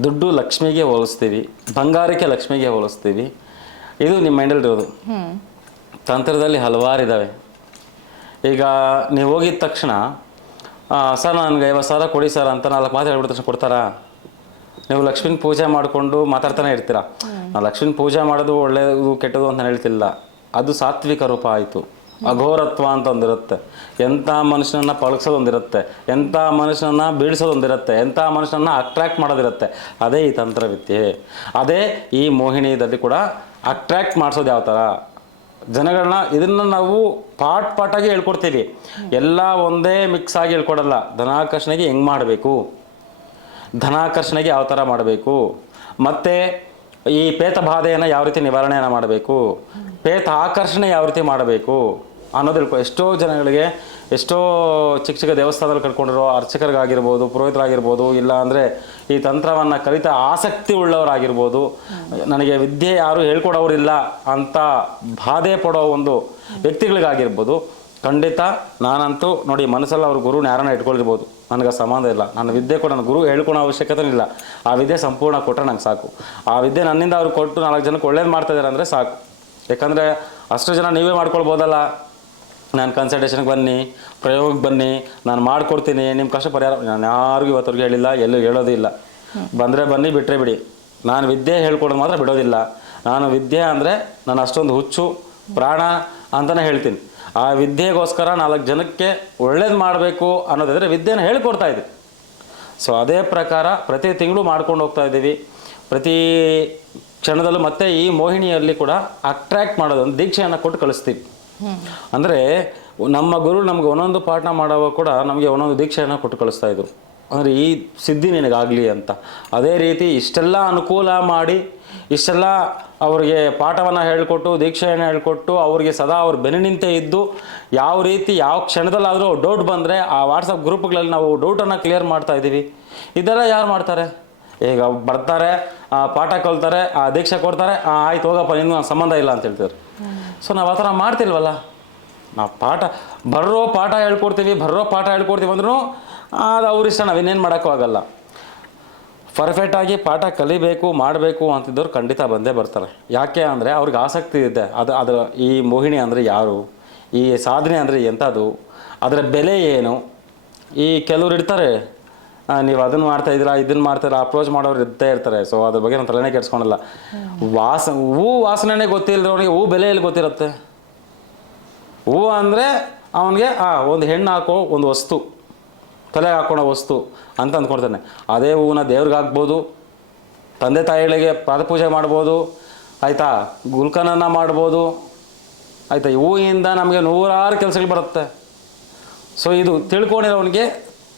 ದುಡ್ಡು ಲಕ್ಷ್ಮಿಗೆ ಹೋಲಿಸ್ತೀವಿ, ಬಂಗಾರಕ್ಕೆ ಲಕ್ಷ್ಮಿಗೆ ಹೋಲಿಸ್ತೀವಿ. ಇದು ನಿಮ್ಮ ಮೈಂಡಲ್ಲಿರೋದು. ತಂತ್ರದಲ್ಲಿ ಹಲವಾರು ಇದ್ದಾವೆ. ಈಗ ನೀವು ಹೋಗಿದ ತಕ್ಷಣ ಸರ್ ನನಗೆ 50,000 ಕೊಡಿ ಸರ್ ಅಂತ 4 ಮಾತು ಹೇಳ್ಬಿಟ್ಟ ತಕ್ಷಣ ಕೊಡ್ತಾರಾ? ನೀವು ಲಕ್ಷ್ಮೀನ ಪೂಜೆ ಮಾಡಿಕೊಂಡು ಮಾತಾಡ್ತಾನೆ ಇರ್ತೀರ. ಲಕ್ಷ್ಮೀನ ಪೂಜೆ ಮಾಡೋದು ಒಳ್ಳೆಯದು ಕೆಟ್ಟದು ಅಂತ ನಾನು ಹೇಳ್ತಿಲ್ಲ. ಅದು ಸಾತ್ವಿಕ ರೂಪ ಆಯಿತು. ಅಘೋರತ್ವ ಅಂತ ಒಂದಿರುತ್ತೆ. ಎಂಥ ಮನುಷ್ಯನನ್ನು ಪಳಗಿಸೋದೊಂದಿರುತ್ತೆ, ಎಂಥ ಮನುಷ್ಯನನ್ನು ಬೀಳಿಸೋದೊಂದಿರುತ್ತೆ, ಎಂಥ ಮನುಷ್ಯನನ್ನು ಅಟ್ರ್ಯಾಕ್ಟ್ ಮಾಡೋದಿರುತ್ತೆ. ಅದೇ ಈ ತಂತ್ರವಿದ್ಯೆ. ಅದೇ ಈ ಮೋಹಿನಿಯಲ್ಲಿ ಕೂಡ ಅಟ್ರ್ಯಾಕ್ಟ್ ಮಾಡಿಸೋದು ಯಾವ ಥರ ಜನಗಳನ್ನ, ಇದನ್ನು ನಾವು ಪಾಠಾಗಿ ಹೇಳ್ಕೊಡ್ತೀವಿ. ಎಲ್ಲ ಒಂದೇ ಮಿಕ್ಸ್ ಆಗಿ ಹೇಳ್ಕೊಡಲ್ಲ. ಧನಾಕರ್ಷಣೆಗೆ ಹೆಂಗೆ ಮಾಡಬೇಕು, ಧನಾಕರ್ಷಣೆಗೆ ಯಾವ ಥರ ಮಾಡಬೇಕು, ಮತ್ತು ಈ ಪೇತ ಬಾಧೆಯನ್ನು ಯಾವ ರೀತಿ ನಿವಾರಣೆಯನ್ನು ಮಾಡಬೇಕು, ಪೇತ ಆಕರ್ಷಣೆ ಯಾವ ರೀತಿ ಮಾಡಬೇಕು ಅನ್ನೋದು ಎಷ್ಟೋ ಜನಗಳಿಗೆ, ಎಷ್ಟೋ ಚಿಕ್ಕ ಚಿಕ್ಕ ದೇವಸ್ಥಾನದಲ್ಲಿ ಕರ್ಕೊಂಡಿರೋ ಅರ್ಚಕರಿಗಾಗಿರ್ಬೋದು, ಪುರೋಹಿತರಾಗಿರ್ಬೋದು, ಇಲ್ಲ ಅಂದರೆ ಈ ತಂತ್ರವನ್ನು ಕಲಿತ ಆಸಕ್ತಿ ಉಳ್ಳವರಾಗಿರ್ಬೋದು, ನನಗೆ ವಿದ್ಯೆ ಯಾರು ಹೇಳ್ಕೊಡೋರಿಲ್ಲ ಅಂತ ಬಾಧೆ ಪಡೋ ಒಂದು ವ್ಯಕ್ತಿಗಳಿಗಾಗಿರ್ಬೋದು, ಖಂಡಿತ ನಾನಂತೂ ನೋಡಿ ಮನಸ್ಸಲ್ಲಿ ಅವ್ರ ಗುರುನ ಯಾರನ್ನ ಇಟ್ಕೊಂಡಿರ್ಬೋದು, ನನಗೆ ಸಂಬಂಧ ಇಲ್ಲ, ನನ್ನ ವಿದ್ಯೆ ಕೂಡ ನನ್ನ ಗುರು ಹೇಳ್ಕೊಳೋ ಅವಶ್ಯಕತೆ ಇಲ್ಲ, ಆ ವಿದ್ಯೆ ಸಂಪೂರ್ಣ ಕೊಟ್ಟರೆ ನಂಗೆ ಸಾಕು. ಆ ವಿದ್ಯೆ ನನ್ನಿಂದ ಅವ್ರು ಕೊಟ್ಟು 4 ಜನಕ್ಕೆ ಒಳ್ಳೇದು ಮಾಡ್ತಾಯಿದ್ದಾರೆ ಅಂದರೆ ಸಾಕು. ಯಾಕಂದರೆ ಅಷ್ಟು ಜನ ನೀವೇ ಮಾಡ್ಕೊಳ್ಬೋದಲ್ಲ, ನಾನು ಕನ್ಸಲ್ಟೇಷನ್ಗೆ ಬನ್ನಿ, ಪ್ರಯೋಗಕ್ಕೆ ಬನ್ನಿ, ನಾನು ಮಾಡಿಕೊಡ್ತೀನಿ, ನಿಮ್ಮ ಕಷ್ಟ ಪರಿಹಾರ. ನಾನು ಯಾರಿಗೂ ಇವತ್ತವ್ರಿಗೆ ಹೇಳಿಲ್ಲ, ಎಲ್ಲೂ ಹೇಳೋದು ಇಲ್ಲ. ಬಂದರೆ ಬನ್ನಿ, ಬಿಟ್ಟರೆ ಬಿಡಿ. ನಾನು ವಿದ್ಯೆ ಹೇಳ್ಕೊಡೋದು ಮಾತ್ರ ಬಿಡೋದಿಲ್ಲ. ನಾನು ವಿದ್ಯೆ ಅಂದರೆ ನಾನು ಅಷ್ಟೊಂದು ಹುಚ್ಚು ಪ್ರಾಣ ಅಂತಲೇ ಹೇಳ್ತೀನಿ. ಆ ವಿದ್ಯೆಗೋಸ್ಕರ 4 ಜನಕ್ಕೆ ಒಳ್ಳೇದು ಮಾಡಬೇಕು ಅನ್ನೋದಾದರೆ ವಿದ್ಯೆನ ಹೇಳ್ಕೊಡ್ತಾ ಇದ್ದೀವಿ. ಸೊ ಅದೇ ಪ್ರಕಾರ ಪ್ರತಿ ತಿಂಗಳು ಮಾಡ್ಕೊಂಡು ಹೋಗ್ತಾ ಇದ್ದೀವಿ. ಪ್ರತಿ ಕ್ಷಣದಲ್ಲೂ ಮತ್ತೆ ಈ ಮೋಹಿನಿಯಲ್ಲಿ ಕೂಡ ಅಟ್ರ್ಯಾಕ್ಟ್ ಮಾಡೋದೊಂದು ದೀಕ್ಷೆಯನ್ನು ಕೊಟ್ಟು ಕಳಿಸ್ತೀವಿ. ಅಂದರೆ ನಮ್ಮ ಗುರು ನಮಗೆ ಒಂದೊಂದು ಪಾಠ ಮಾಡುವಾಗ ಕೂಡ ನಮಗೆ ಒಂದೊಂದು ದೀಕ್ಷೆಯನ್ನು ಕೊಟ್ಟು ಕಳಿಸ್ತಾ ಇದ್ರು. ಅಂದರೆ ಈ ಸಿದ್ಧಿ ನಿನಗಾಗಲಿ ಅಂತ. ಅದೇ ರೀತಿ ಇಷ್ಟೆಲ್ಲ ಅನುಕೂಲ ಮಾಡಿ, ಇಷ್ಟೆಲ್ಲ ಅವರಿಗೆ ಪಾಠವನ್ನು ಹೇಳಿಕೊಟ್ಟು, ದೀಕ್ಷೆಯನ್ನು ಹೇಳಿಕೊಟ್ಟು, ಅವರಿಗೆ ಸದಾ ಅವ್ರು ಬೆನ್ನು ನಿಂತೇ ಇದ್ದು, ಯಾವ ರೀತಿ ಯಾವ ಕ್ಷಣದಲ್ಲಾದರೂ ಡೌಟ್ ಬಂದರೆ ಆ ವಾಟ್ಸಪ್ ಗ್ರೂಪ್ಗಳಲ್ಲಿ ನಾವು ಡೌಟನ್ನು ಕ್ಲಿಯರ್ ಮಾಡ್ತಾ ಇದ್ದೀವಿ. ಇದೆಲ್ಲ ಯಾರು ಮಾಡ್ತಾರೆ? ಈಗ ಬರ್ತಾರೆ, ಪಾಠ ಕಲ್ತಾರೆ, ದೀಕ್ಷೆ ಕೊಡ್ತಾರೆ, ಆಯ್ತು ಹೋಗಪ್ಪ, ಇನ್ನೂ ಸಂಬಂಧ ಇಲ್ಲ ಅಂತ ಹೇಳ್ತಾರೆ. ಸೊ ನಾವು ಆ ಥರ ಮಾಡ್ತಿಲ್ವಲ್ಲ. ನಾವು ಬರೋ ಪಾಠ ಹೇಳ್ಕೊಡ್ತೀವಿ ಅಂದ್ರೂ ಅದು ಅವ್ರ ಇಷ್ಟ, ನಾವಿನ್ನೇನು ಮಾಡೋಕ್ಕೂ ಆಗಲ್ಲ. ಪರ್ಫೆಕ್ಟಾಗಿ ಪಾಠ ಕಲಿಬೇಕು, ಮಾಡಬೇಕು ಅಂತಿದ್ದವ್ರು ಖಂಡಿತ ಬಂದೇ ಬರ್ತಾರೆ. ಯಾಕೆ ಅಂದರೆ ಅವ್ರಿಗೆ ಆಸಕ್ತಿ ಇದೆ. ಅದು ಈ ಮೋಹಿನಿ ಅಂದರೆ ಯಾರು, ಈ ಸಾಧನೆ ಅಂದರೆ ಎಂಥದ್ದು, ಅದರ ಬೆಲೆ ಏನು. ಈ ಕೆಲವ್ರು ಇರ್ತಾರೆ, ನೀವು ಅದನ್ನು ಮಾಡ್ತಾಯಿದ್ದೀರಾ, ಇದನ್ನು ಮಾಡ್ತಾಯಿಲ್ಲ, ಅಪ್ರೋಚ್ ಮಾಡೋರು ಇರ್ತಾ ಇರ್ತಾರೆ. ಸೊ ಅದ್ರ ಬಗ್ಗೆ ನಾನು ತಲೆನೇ ಕೆಡ್ಸ್ಕೊಳಲ್ಲ. ಹೂ ವಾಸನೆ ಗೊತ್ತಿಲ್ಲದವನಿಗೆ ಹೂ ಬೆಲೆ ಎಲ್ಲಿ ಗೊತ್ತಿರುತ್ತೆ? ಹೂ ಅಂದರೆ ಅವನಿಗೆ ಒಂದು ಹೆಣ್ಣು ಹಾಕೋ ಒಂದು ವಸ್ತು, ತಲೆಗೆ ಹಾಕೊಳ್ಳೋ ವಸ್ತು ಅಂತ ಅಂದ್ಕೊಳ್ತಾನೆ. ಅದೇ ಹೂವನ್ನ ದೇವ್ರಿಗೆ ಹಾಕ್ಬೋದು, ತಂದೆ ತಾಯಿಗಳಿಗೆ ಪಾದಪೂಜೆ ಮಾಡ್ಬೋದು, ಆಯಿತಾ, ಗುಲ್ಕನನ್ನು ಮಾಡ್ಬೋದು, ಆಯಿತಾ. ಈ ಹೂವಿಂದ ನಮಗೆ 100 ಕೆಲಸಗಳು ಬರುತ್ತೆ. ಸೊ ಇದು ತಿಳ್ಕೊಂಡಿರೋವನಿಗೆ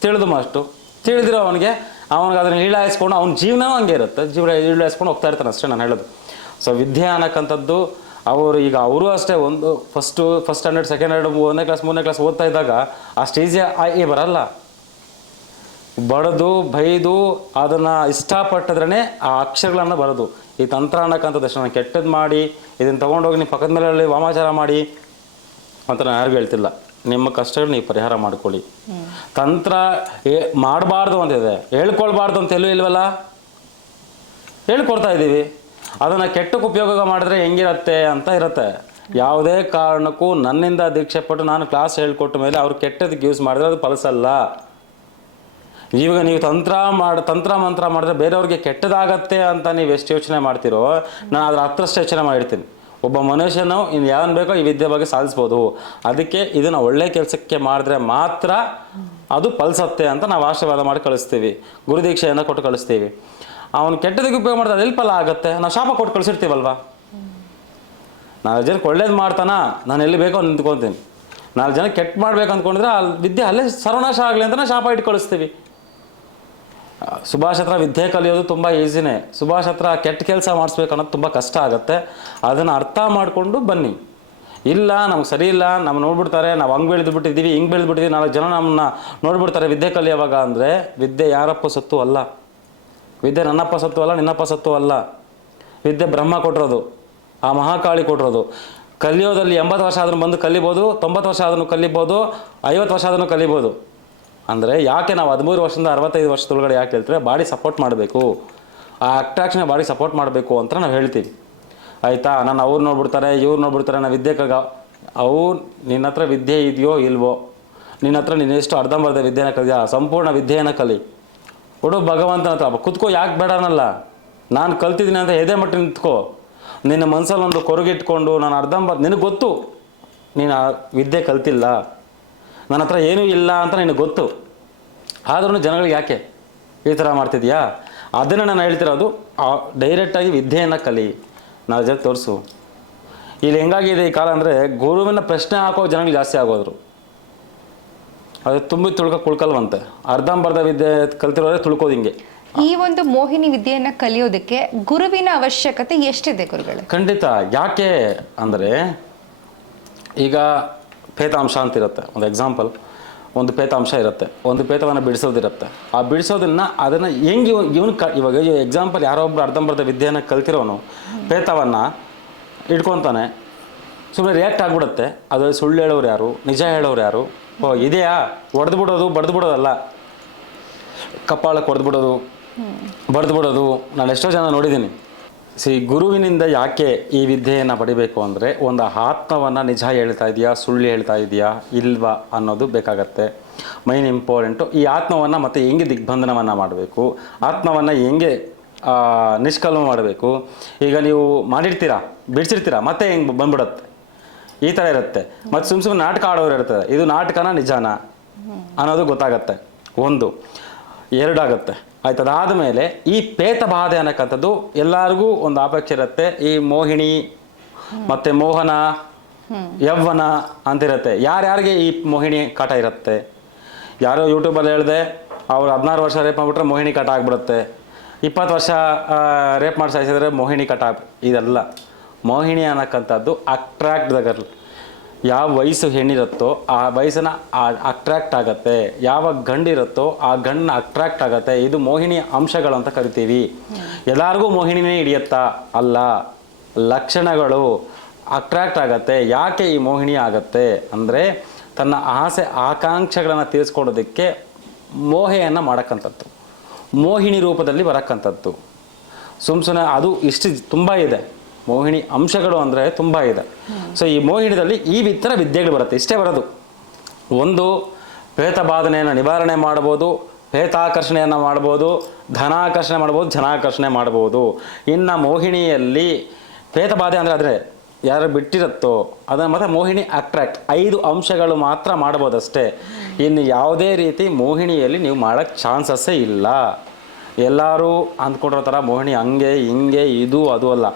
ತಿಳಿದು ಮಾಷ್ಟು, ತಿಳಿದಿರೋ ಅವನಿಗೆ ಅದನ್ನು ಹೀಳಾಯಿಸ್ಕೊಂಡು ಅವನ ಜೀವನವೂ ಹಂಗೆ ಇರುತ್ತೆ. ಹೀಳಾಯಿಸ್ಕೊಂಡು ಹೋಗ್ತಾ ಇರ್ತಾನೆ, ಅಷ್ಟೇ ನಾನು ಹೇಳೋದು. ಸೊ ವಿದ್ಯೆ ಅನ್ನಕ್ಕಂಥದ್ದು ಅವರು ಅಷ್ಟೇ ಒಂದು ಫಸ್ಟ್ ಸ್ಟ್ಯಾಂಡರ್ಡ್, ಸೆಕೆಂಡ್ ಸ್ಟ್ಯಾಂಡರ್ಡ್, 1ನೇ ಕ್ಲಾಸ್ 3ನೇ ಕ್ಲಾಸ್ ಓದ್ತಾ ಇದ್ದಾಗ ಅಷ್ಟು ಈಸಿ ಬರಲ್ಲ. ಬಡದು ಬೈದು ಅದನ್ನು ಇಷ್ಟಪಟ್ಟಿದ್ರೇ ಆ ಅಕ್ಷರಗಳನ್ನು ಬರೋದು. ಈ ತಂತ್ರ ಅನ್ನಕ್ಕಂಥದ್ದು ಅಷ್ಟು ನಾನು ಕೆಟ್ಟದ್ದು ಮಾಡಿ ಇದನ್ನು ತೊಗೊಂಡೋಗಿ ನಿಮ್ಮ ಪಕ್ಕದ ಮೇಲೆ ವಾಮಾಚಾರ ಮಾಡಿ ಅಂತ ನಾನು ಯಾರಿಗೂ ಹೇಳ್ತಿಲ್ಲ. ನಿಮ್ಮ ಕಷ್ಟಗಳು ನೀವು ಪರಿಹಾರ ಮಾಡ್ಕೊಳ್ಳಿ. ತಂತ್ರ ಮಾಡಬಾರ್ದು ಅಂತಿದೆ, ಹೇಳ್ಕೊಳ್ಬಾರ್ದು ಅಂತ ಎಲ್ಲೂ ಇಲ್ವಲ್ಲ, ಹೇಳ್ಕೊಡ್ತಾ ಇದ್ದೀವಿ. ಅದನ್ನು ಕೆಟ್ಟಕ್ಕೆ ಉಪಯೋಗ ಮಾಡಿದ್ರೆ ಹೆಂಗಿರುತ್ತೆ ಅಂತ ಇರುತ್ತೆ. ಯಾವುದೇ ಕಾರಣಕ್ಕೂ ನನ್ನಿಂದ ದೀಕ್ಷೆ ಪಟ್ಟು ನಾನು ಕ್ಲಾಸ್ ಹೇಳ್ಕೊಟ್ಟ ಮೇಲೆ ಅವ್ರು ಕೆಟ್ಟದಕ್ಕೆ ಯೂಸ್ ಮಾಡಿದ್ರೆ ಅದು ಫಲಿಸಲ್ಲ. ಇವಾಗ ನೀವು ತಂತ್ರ ಮಂತ್ರ ಮಾಡಿದ್ರೆ ಬೇರೆಯವ್ರಿಗೆ ಕೆಟ್ಟದಾಗತ್ತೆ ಅಂತ ನೀವು ಎಷ್ಟು ಯೋಚನೆ ಮಾಡ್ತೀರೋ, ನಾನು ಅದರ 10ರಷ್ಟು ಯೋಚನೆ ಮಾಡಿರ್ತೀನಿ. ಒಬ್ಬ ಮನುಷ್ಯನು ಇನ್ನು ಯಾವನು ಬೇಕೋ ಈ ವಿದ್ಯೆ ಬಗ್ಗೆ ಸಾಧಿಸ್ಬೋದು. ಅದಕ್ಕೆ ಇದನ್ನು ಒಳ್ಳೆ ಕೆಲಸಕ್ಕೆ ಮಾಡಿದ್ರೆ ಮಾತ್ರ ಅದು ಫಲಿಸತ್ತೆ ಅಂತ ನಾವು ಆಶೀರ್ವಾದ ಮಾಡಿ ಕಳಿಸ್ತೀವಿ, ಗುರುದೀಕ್ಷೆಯನ್ನು ಕೊಟ್ಟು ಕಳಿಸ್ತೀವಿ. ಅವನು ಕೆಟ್ಟದಕ್ಕೆ ಉಪಯೋಗ ಮಾಡಿದ್ರೆ ಅದು ಎಲ್ಲಿ ಫಲ ಆಗುತ್ತೆ? ನಾವು ಶಾಪ ಕೊಟ್ಟು ಕಳಿಸಿರ್ತೀವಲ್ವ. 4 ಜನಕ್ಕೆ ಒಳ್ಳೇದು ಮಾಡ್ತಾನ, ನಾನು ಎಲ್ಲಿ ಬೇಕೋ ನಿಂತ್ಕೊತೀನಿ. 4 ಜನಕ್ಕೆ ಕೆಟ್ಟ ಮಾಡ್ಬೇಕು ಅಂದ್ಕೊಂಡಿದ್ರೆ ಆ ವಿದ್ಯೆ ಅಲ್ಲೇ ಸರ್ವನಾಶ ಆಗಲಿ ಅಂತ ಶಾಪ ಇಟ್ಟು ಕಳಿಸ್ತೀವಿ. ಸುಭಾಷ್ ಹತ್ರ ವಿದ್ಯೆ ಕಲಿಯೋದು ತುಂಬ ಈಸಿನೇ. ಸುಭಾಷ್ ಹತ್ರ ಕೆಟ್ಟ ಕೆಲಸ ಮಾಡಿಸ್ಬೇಕು ಅನ್ನೋದು ತುಂಬ ಕಷ್ಟ ಆಗುತ್ತೆ. ಅದನ್ನು ಅರ್ಥ ಮಾಡಿಕೊಂಡು ಬನ್ನಿ. ಇಲ್ಲ ನಮ್ಗೆ ಸರಿ ಇಲ್ಲ, ನಮ್ಮ ನೋಡ್ಬಿಡ್ತಾರೆ, ನಾವು ಹಂಗೆ ಬೆಳೆದ್ಬಿಟ್ಟಿದ್ದೀವಿ, ಹಿಂಗೆ ಬೆಳೆದ್ಬಿಟ್ಟಿದ್ದೀವಿ, 4 ಜನ ನಮ್ಮನ್ನ ನೋಡ್ಬಿಡ್ತಾರೆ ವಿದ್ಯೆ ಕಲಿಯೋವಾಗ ಅಂದರೆ, ವಿದ್ಯೆ ಯಾರಪ್ಪ ಸತ್ತು ಅಲ್ಲ, ವಿದ್ಯೆ ನನ್ನಪ್ಪ ಸತ್ತು ಅಲ್ಲ, ನಿನ್ನಪ್ಪ ಸತ್ತು ಅಲ್ಲ. ವಿದ್ಯೆ ಬ್ರಹ್ಮ ಕೊಟ್ಟಿರೋದು, ಆ ಮಹಾಕಾಳಿ ಕೊಟ್ಟಿರೋದು. ಕಲಿಯೋದಲ್ಲಿ 80 ವರ್ಷ ಆದ್ರೂ ಬಂದು ಕಲಿಬೋದು, 90 ವರ್ಷ ಆದ್ರೂ ಕಲಿಬೋದು, 50 ವರ್ಷ ಆದ್ರೂ ಕಲಿಬೋದು. ಅಂದರೆ ಯಾಕೆ ನಾವು 13 ವರ್ಷದಿಂದ 65 ವರ್ಷದೊಳಗಡೆ ಯಾಕೆ ಹೇಳ್ತಾರೆ? ಬಾಡಿ ಸಪೋರ್ಟ್ ಮಾಡಬೇಕು, ಆ ಅಟ್ರಾಕ್ಷನ್ ಬಾಡಿ ಸಪೋರ್ಟ್ ಮಾಡಬೇಕು ಅಂತ ನಾವು ಹೇಳ್ತೀವಿ. ಆಯಿತಾ. ನಾನು ಅವ್ರು ನೋಡ್ಬಿಡ್ತಾರೆ, ಇವ್ರು ನೋಡ್ಬಿಡ್ತಾರೆ, ನಾವು ವಿದ್ಯೆ ನಿನ್ನ ಹತ್ರ ವಿದ್ಯೆ ಇದೆಯೋ ಇಲ್ವೋ, ನಿನ್ನ ಹತ್ರ ನೀನೆಷ್ಟು ಅರ್ಧಂಬರ್ಧ ವಿದ್ಯೆನ ಕಲಿಯಾ, ಸಂಪೂರ್ಣ ವಿದ್ಯೆಯನ್ನು ಕಲಿ. ಭಗವಂತನ ಹತ್ರ ಕುತ್ಕೋ, ಯಾಕೆ ಬೇಡ ಅನ್ನಲ್ಲ. ನಾನು ಕಲ್ತಿದ್ದೀನಿ ಅಂತ ಎದೆ ಮಟ್ಟಿ ನಿಂತ್ಕೋ. ನಿನ್ನ ಮನಸ್ಸಲ್ಲಿ ಒಂದು ಕೊರಗಿಟ್ಕೊಂಡು ನಾನು ಅರ್ಧಂಬರ್ಧ, ನಿನಗೆ ಗೊತ್ತು ನೀನು ಆ ವಿದ್ಯೆ ಕಲ್ತಿಲ್ಲ, ನನ್ನ ಹತ್ರ ಏನೂ ಇಲ್ಲ ಅಂತ ನಿನಗೆ ಗೊತ್ತು. ಆದ್ರೂ ಜನಗಳಿಗೆ ಯಾಕೆ ಈ ಥರ ಮಾಡ್ತಿದ್ಯಾ? ಅದನ್ನು ನಾನು ಹೇಳ್ತಿರೋದು, ಡೈರೆಕ್ಟಾಗಿ ವಿದ್ಯೆಯನ್ನು ಕಲಿ, 4 ಜನಕ್ಕೆ ತೋರಿಸು. ಇಲ್ಲಿ ಹೆಂಗಾಗಿದೆ ಈ ಕಾಲ ಅಂದರೆ, ಗುರುವಿನ ಪ್ರಶ್ನೆ ಹಾಕೋ ಜನಗಳು ಜಾಸ್ತಿ ಆಗೋದ್ರು. ಅದು ತುಂಬಿ ಕುಳ್ಕಲ್ವಂತೆ. ಅರ್ಧಂಬರ್ಧ ವಿದ್ಯೆ ಕಲ್ತಿರೋದ್ರೆ ತುಳ್ಕೋದು ಹಿಂಗೆ. ಈ ಒಂದು ಮೋಹಿನಿ ವಿದ್ಯೆಯನ್ನ ಕಲಿಯೋದಕ್ಕೆ ಗುರುವಿನ ಅವಶ್ಯಕತೆ ಎಷ್ಟಿದೆ ಗುರುಗಳೇ? ಖಂಡಿತ. ಯಾಕೆ ಅಂದರೆ ಈಗ ಪೇತಾಂಶ ಅಂತ ಇರುತ್ತೆ. ಒಂದು ಎಕ್ಸಾಂಪಲ್, ಒಂದು ಪೇತಾಂಶ ಇರುತ್ತೆ, ಒಂದು ಪೇತವನ್ನು ಬಿಡಿಸೋದಿರುತ್ತೆ. ಆ ಬಿಡಿಸೋದನ್ನು ಅದನ್ನು ಹೆಂಗೆ ಇವನು ಇವಾಗ ಎಕ್ಸಾಂಪಲ್, ಯಾರೋ ಒಬ್ಬರು ಅರ್ಧಂಬರ್ಧ ವಿದ್ಯೆಯನ್ನು ಕಲ್ತಿರೋನು ಪೇತವನ್ನು ಇಟ್ಕೊತಾನೆ, ಸುಮ್ಮನೆ ರಿಯಾಕ್ಟ್ ಆಗಿಬಿಡುತ್ತೆ. ಅದರಲ್ಲಿ ಸುಳ್ಳು ಹೇಳೋರು ಯಾರು, ನಿಜ ಹೇಳೋರು ಯಾರು? ಓ ಇದೆಯಾ, ಹೊಡೆದು ಬಿಡೋದು ಬಡ್ದು ಬಿಡೋದಲ್ಲ, ಕಪ್ಪಾಳಕ್ಕೆ ಹೊಡೆದು ಬಿಡೋದು ಬಡ್ದು ಬಿಡೋದು ನಾನು ಎಷ್ಟೋ ಜನ ನೋಡಿದ್ದೀನಿ. ಗುರುವಿನಿಂದ ಯಾಕೆ ಈ ವಿದ್ಯೆಯನ್ನು ಪಡಿಬೇಕು ಅಂದರೆ, ಒಂದು ಆತ್ಮವನ್ನು ನಿಜ ಹೇಳ್ತಾ ಇದೆಯಾ, ಸುಳ್ಳು ಹೇಳ್ತಾ ಇದೆಯಾ ಇಲ್ವಾ ಅನ್ನೋದು ಬೇಕಾಗತ್ತೆ. ಮೈನ್ ಇಂಪಾರ್ಟೆಂಟು ಈ ಆತ್ಮವನ್ನು ಮತ್ತು ಹೆಂಗೆ ದಿಗ್ಬಂಧನವನ್ನು ಮಾಡಬೇಕು, ಆತ್ಮವನ್ನು ಹೆಂಗೆ ನಿಷ್ಕಲ್ಮ ಮಾಡಬೇಕು. ಈಗ ನೀವು ಮಾಡಿರ್ತೀರಾ, ಬಿಡಿಸಿರ್ತೀರಾ, ಮತ್ತೆ ಹೆಂಗೆ ಬಂದ್ಬಿಡುತ್ತೆ, ಈ ಥರ ಇರುತ್ತೆ. ಮತ್ತು ಸುಮ್ಮನೆ ನಾಟಕ ಆಡೋರು ಇರ್ತದೆ, ಇದು ನಾಟಕನ ನಿಜಾನ ಅನ್ನೋದು ಗೊತ್ತಾಗತ್ತೆ. ಒಂದು ಎರಡಾಗುತ್ತೆ ಆಯ್ತು. ಅದಾದಮೇಲೆ ಈ ಪೇತ ಬಾಧೆ ಅನ್ನಕ್ಕಂಥದ್ದು ಎಲ್ಲರಿಗೂ ಒಂದು ಅಪೇಕ್ಷೆ ಇರುತ್ತೆ. ಈ ಮೋಹಿನಿ ಮತ್ತು ಮೋಹನ, ಯವ್ವನ ಅಂತಿರುತ್ತೆ. ಯಾರ್ಯಾರಿಗೆ ಈ ಮೋಹಿನಿ ಕಾಟ ಇರುತ್ತೆ? ಯಾರೋ ಯೂಟ್ಯೂಬಲ್ಲಿ ಹೇಳಿದೆ, ಅವ್ರು 16 ವರ್ಷ ರೇಪ್ ಮಾಡಿಬಿಟ್ರೆ ಮೋಹಿನಿ ಕಾಟ ಆಗಿಬಿಡುತ್ತೆ, 20 ವರ್ಷ ರೇಪ್ ಮಾಡಿ ಸಾಯಿಸಿದ್ರೆ ಮೋಹಿನಿ ಕಾಟ ಇದೆಲ್ಲ. ಮೋಹಿನಿ ಅನ್ನಕ್ಕಂಥದ್ದು ಅಟ್ರಾಕ್ಟ್ ದ ಗರ್ಲ್. ಯಾವ ವಯಸ್ಸು ಹೆಣ್ಣಿರುತ್ತೋ ಆ ವಯಸ್ಸನ್ನ ಅಟ್ರಾಕ್ಟ್ ಆಗುತ್ತೆ, ಯಾವ ಗಂಡಿರುತ್ತೋ ಆ ಗಂಡನ್ನ ಅಟ್ರಾಕ್ಟ್ ಆಗುತ್ತೆ. ಇದು ಮೋಹಿನಿ ಅಂಶಗಳು ಅಂತ ಕರಿತೀವಿ. ಎಲ್ಲರಿಗೂ ಮೋಹಿನಿನೇ ಹಿಡಿಯುತ್ತಾ? ಅಲ್ಲ, ಲಕ್ಷಣಗಳು ಅಟ್ರಾಕ್ಟ್ ಆಗತ್ತೆ. ಯಾಕೆ ಈ ಮೋಹಿನಿ ಆಗತ್ತೆ ಅಂದರೆ, ತನ್ನ ಆಸೆ ಆಕಾಂಕ್ಷೆಗಳನ್ನು ತೀರಿಸ್ಕೊಡೋದಕ್ಕೆ ಮೋಹೆಯನ್ನು ಮಾಡಕ್ಕಂಥದ್ದು, ಮೋಹಿನಿ ರೂಪದಲ್ಲಿ ಬರಕ್ಕಂಥದ್ದು. ಸುಮ್ಮನೆ ಅದು ಇಷ್ಟು ತುಂಬ ಇದೆ. ಮೋಹಿನಿ ಅಂಶಗಳು ಅಂದರೆ ತುಂಬ ಇದೆ. ಸೊ ಈ ಮೋಹಿನಿದಲ್ಲಿ ಈ ಥರ ವಿದ್ಯೆಗಳು ಬರುತ್ತೆ. ಇಷ್ಟೇ ಬರೋದು. ಒಂದು, ಪ್ರೇತ ಬಾಧನೆಯನ್ನು ನಿವಾರಣೆ ಮಾಡ್ಬೋದು, ಪ್ರೇತಾಕರ್ಷಣೆಯನ್ನು ಮಾಡ್ಬೋದು, ಧನಾಕರ್ಷಣೆ ಮಾಡ್ಬೋದು, ಜನಾಕರ್ಷಣೆ ಮಾಡ್ಬೋದು. ಇನ್ನು ಮೋಹಿನಿಯಲ್ಲಿ ಪ್ರೇತ ಬಾಧೆ ಅಂದರೆ ಯಾರು ಬಿಟ್ಟಿರುತ್ತೋ ಅದನ್ನು ಮತ್ತು ಮೋಹಿನಿ ಅಟ್ರಾಕ್ಟ್ 5 ಅಂಶಗಳು ಮಾತ್ರ ಮಾಡ್ಬೋದಷ್ಟೇ. ಇನ್ನು ಯಾವುದೇ ರೀತಿ ಮೋಹಿನಿಯಲ್ಲಿ ನೀವು ಮಾಡೋಕ್ಕೆ ಚಾನ್ಸಸ್ಸೇ ಇಲ್ಲ. ಎಲ್ಲರೂ ಅಂದ್ಕೊಂಡಿರೋ ಥರ ಮೋಹಿನಿ ಹಂಗೆ ಹಿಂಗೆ ಇದು ಅದು ಅಲ್ಲ.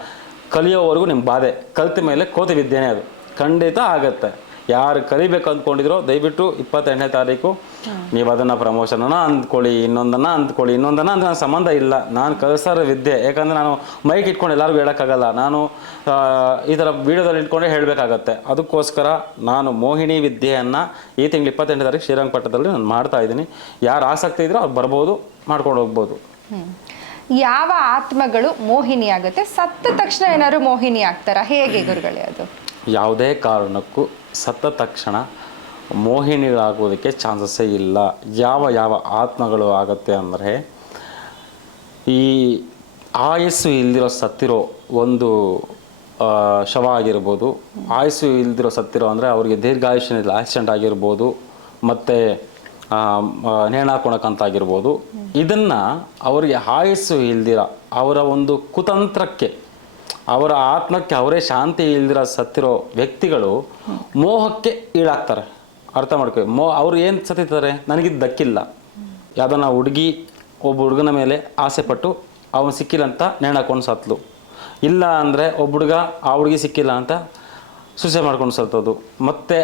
ಕಲಿಯೋವರೆಗೂ ನಿಮ್ಮ ಬಾಧೆ, ಕಲಿತ ಮೇಲೆ ಕೋತಿ ವಿದ್ಯೆನೇ ಅದು. ಖಂಡಿತ ಆಗುತ್ತೆ. ಯಾರು ಕಲಿಬೇಕು ಅಂದ್ಕೊಂಡಿದ್ರೋ ದಯವಿಟ್ಟು 28ನೇ ತಾರೀಕು ನೀವು ಅದನ್ನು ಪ್ರಮೋಷನನ್ನು ಅಂದ್ಕೊಳ್ಳಿ, ಇನ್ನೊಂದನ್ನು ಅಂದರೆ ಸಂಬಂಧ ಇಲ್ಲ. ನಾನು ಕಲಿಸೋ ವಿದ್ಯೆ, ಯಾಕಂದರೆ ನಾನು ಮೈಕ್ ಇಟ್ಕೊಂಡು ಎಲ್ಲರಿಗೂ ಹೇಳೋಕ್ಕಾಗಲ್ಲ. ನಾನು ಈ ಥರ ವೀಡಿಯೋದಲ್ಲಿ ಇಟ್ಕೊಂಡೇ ಹೇಳಬೇಕಾಗತ್ತೆ. ಅದಕ್ಕೋಸ್ಕರ ನಾನು ಮೋಹಿನಿ ವಿದ್ಯೆಯನ್ನು ಈ ತಿಂಗಳು 28ನೇ ತಾರೀಕು ಶ್ರೀರಂಗಪಟ್ಟಣದಲ್ಲಿ ನಾನು ಮಾಡ್ತಾಯಿದ್ದೀನಿ. ಯಾರು ಆಸಕ್ತಿ ಇದ್ರೋ ಅವ್ರು ಬರ್ಬೋದು, ಮಾಡ್ಕೊಂಡು ಹೋಗ್ಬೋದು. ಯಾವ ಆತ್ಮಗಳು ಮೋಹಿನಿ ಆಗುತ್ತೆ? ಸತ್ತ ತಕ್ಷಣ ಏನಾದ್ರು ಮೋಹಿನಿ ಆಗ್ತಾರಾ? ಹೇಗೆ ಗುರುಗಳೇ ಅದು? ಯಾವುದೇ ಕಾರಣಕ್ಕೂ ಸತ್ತ ತಕ್ಷಣ ಮೋಹಿನಿಗಳಾಗೋದಕ್ಕೆ ಚಾನ್ಸಸ್ಸೇ ಇಲ್ಲ. ಯಾವ ಆತ್ಮಗಳು ಆಗುತ್ತೆ ಅಂದರೆ, ಈ ಆಯಸ್ಸು ಇಲ್ದಿರೋ ಸತ್ತಿರೋ ಒಂದು ಶವ ಆಗಿರ್ಬೋದು, ಆಯಸ್ಸು ಇಲ್ದಿರೋ ಸತ್ತಿರೋ ಅಂದರೆ ಅವರಿಗೆ ದೀರ್ಘಾಯುಷ್ಯನಿಲ್ಲ, ಆಕ್ಸಿಡೆಂಟ್ ಆಗಿರ್ಬೋದು, ಮತ್ತು ನೇಣಾಕೋಣಕ್ಕಂತಾಗಿರ್ಬೋದು. ಇದನ್ನು ಅವರಿಗೆ ಆಯಸ್ಸು ಇಲ್ದಿರ ಅವರ ಒಂದು ಕುತಂತ್ರಕ್ಕೆ, ಅವರ ಆತ್ಮಕ್ಕೆ ಅವರೇ ಶಾಂತಿ ಇಲ್ದಿರ ಸತ್ತಿರೋ ವ್ಯಕ್ತಿಗಳು ಮೋಹಕ್ಕೆ ಈಡಾಗ್ತಾರೆ. ಅರ್ಥ ಮಾಡ್ಕೊ. ಅವ್ರು ಏನು ಸತ್ತಿದ್ದಾರೆ, ನನಗಿದು ದಕ್ಕಿಲ್ಲ. ಯಾವುದನ್ನ ಹುಡುಗಿ ಒಬ್ಬ ಹುಡುಗನ ಮೇಲೆ ಆಸೆ ಪಟ್ಟು ಅವನು ಸಿಕ್ಕಿಲ್ಲ ಅಂತ ನೇಣಾಕೊಂಡು ಸತ್ಲು. ಇಲ್ಲ ಅಂದರೆ ಒಬ್ಬ ಹುಡುಗ ಆ ಹುಡುಗಿ ಸಿಕ್ಕಿಲ್ಲ ಅಂತ ಸೂಸೈಡ್ ಮಾಡ್ಕೊಂಡು ಸತ್ತೋದು. ಮತ್ತು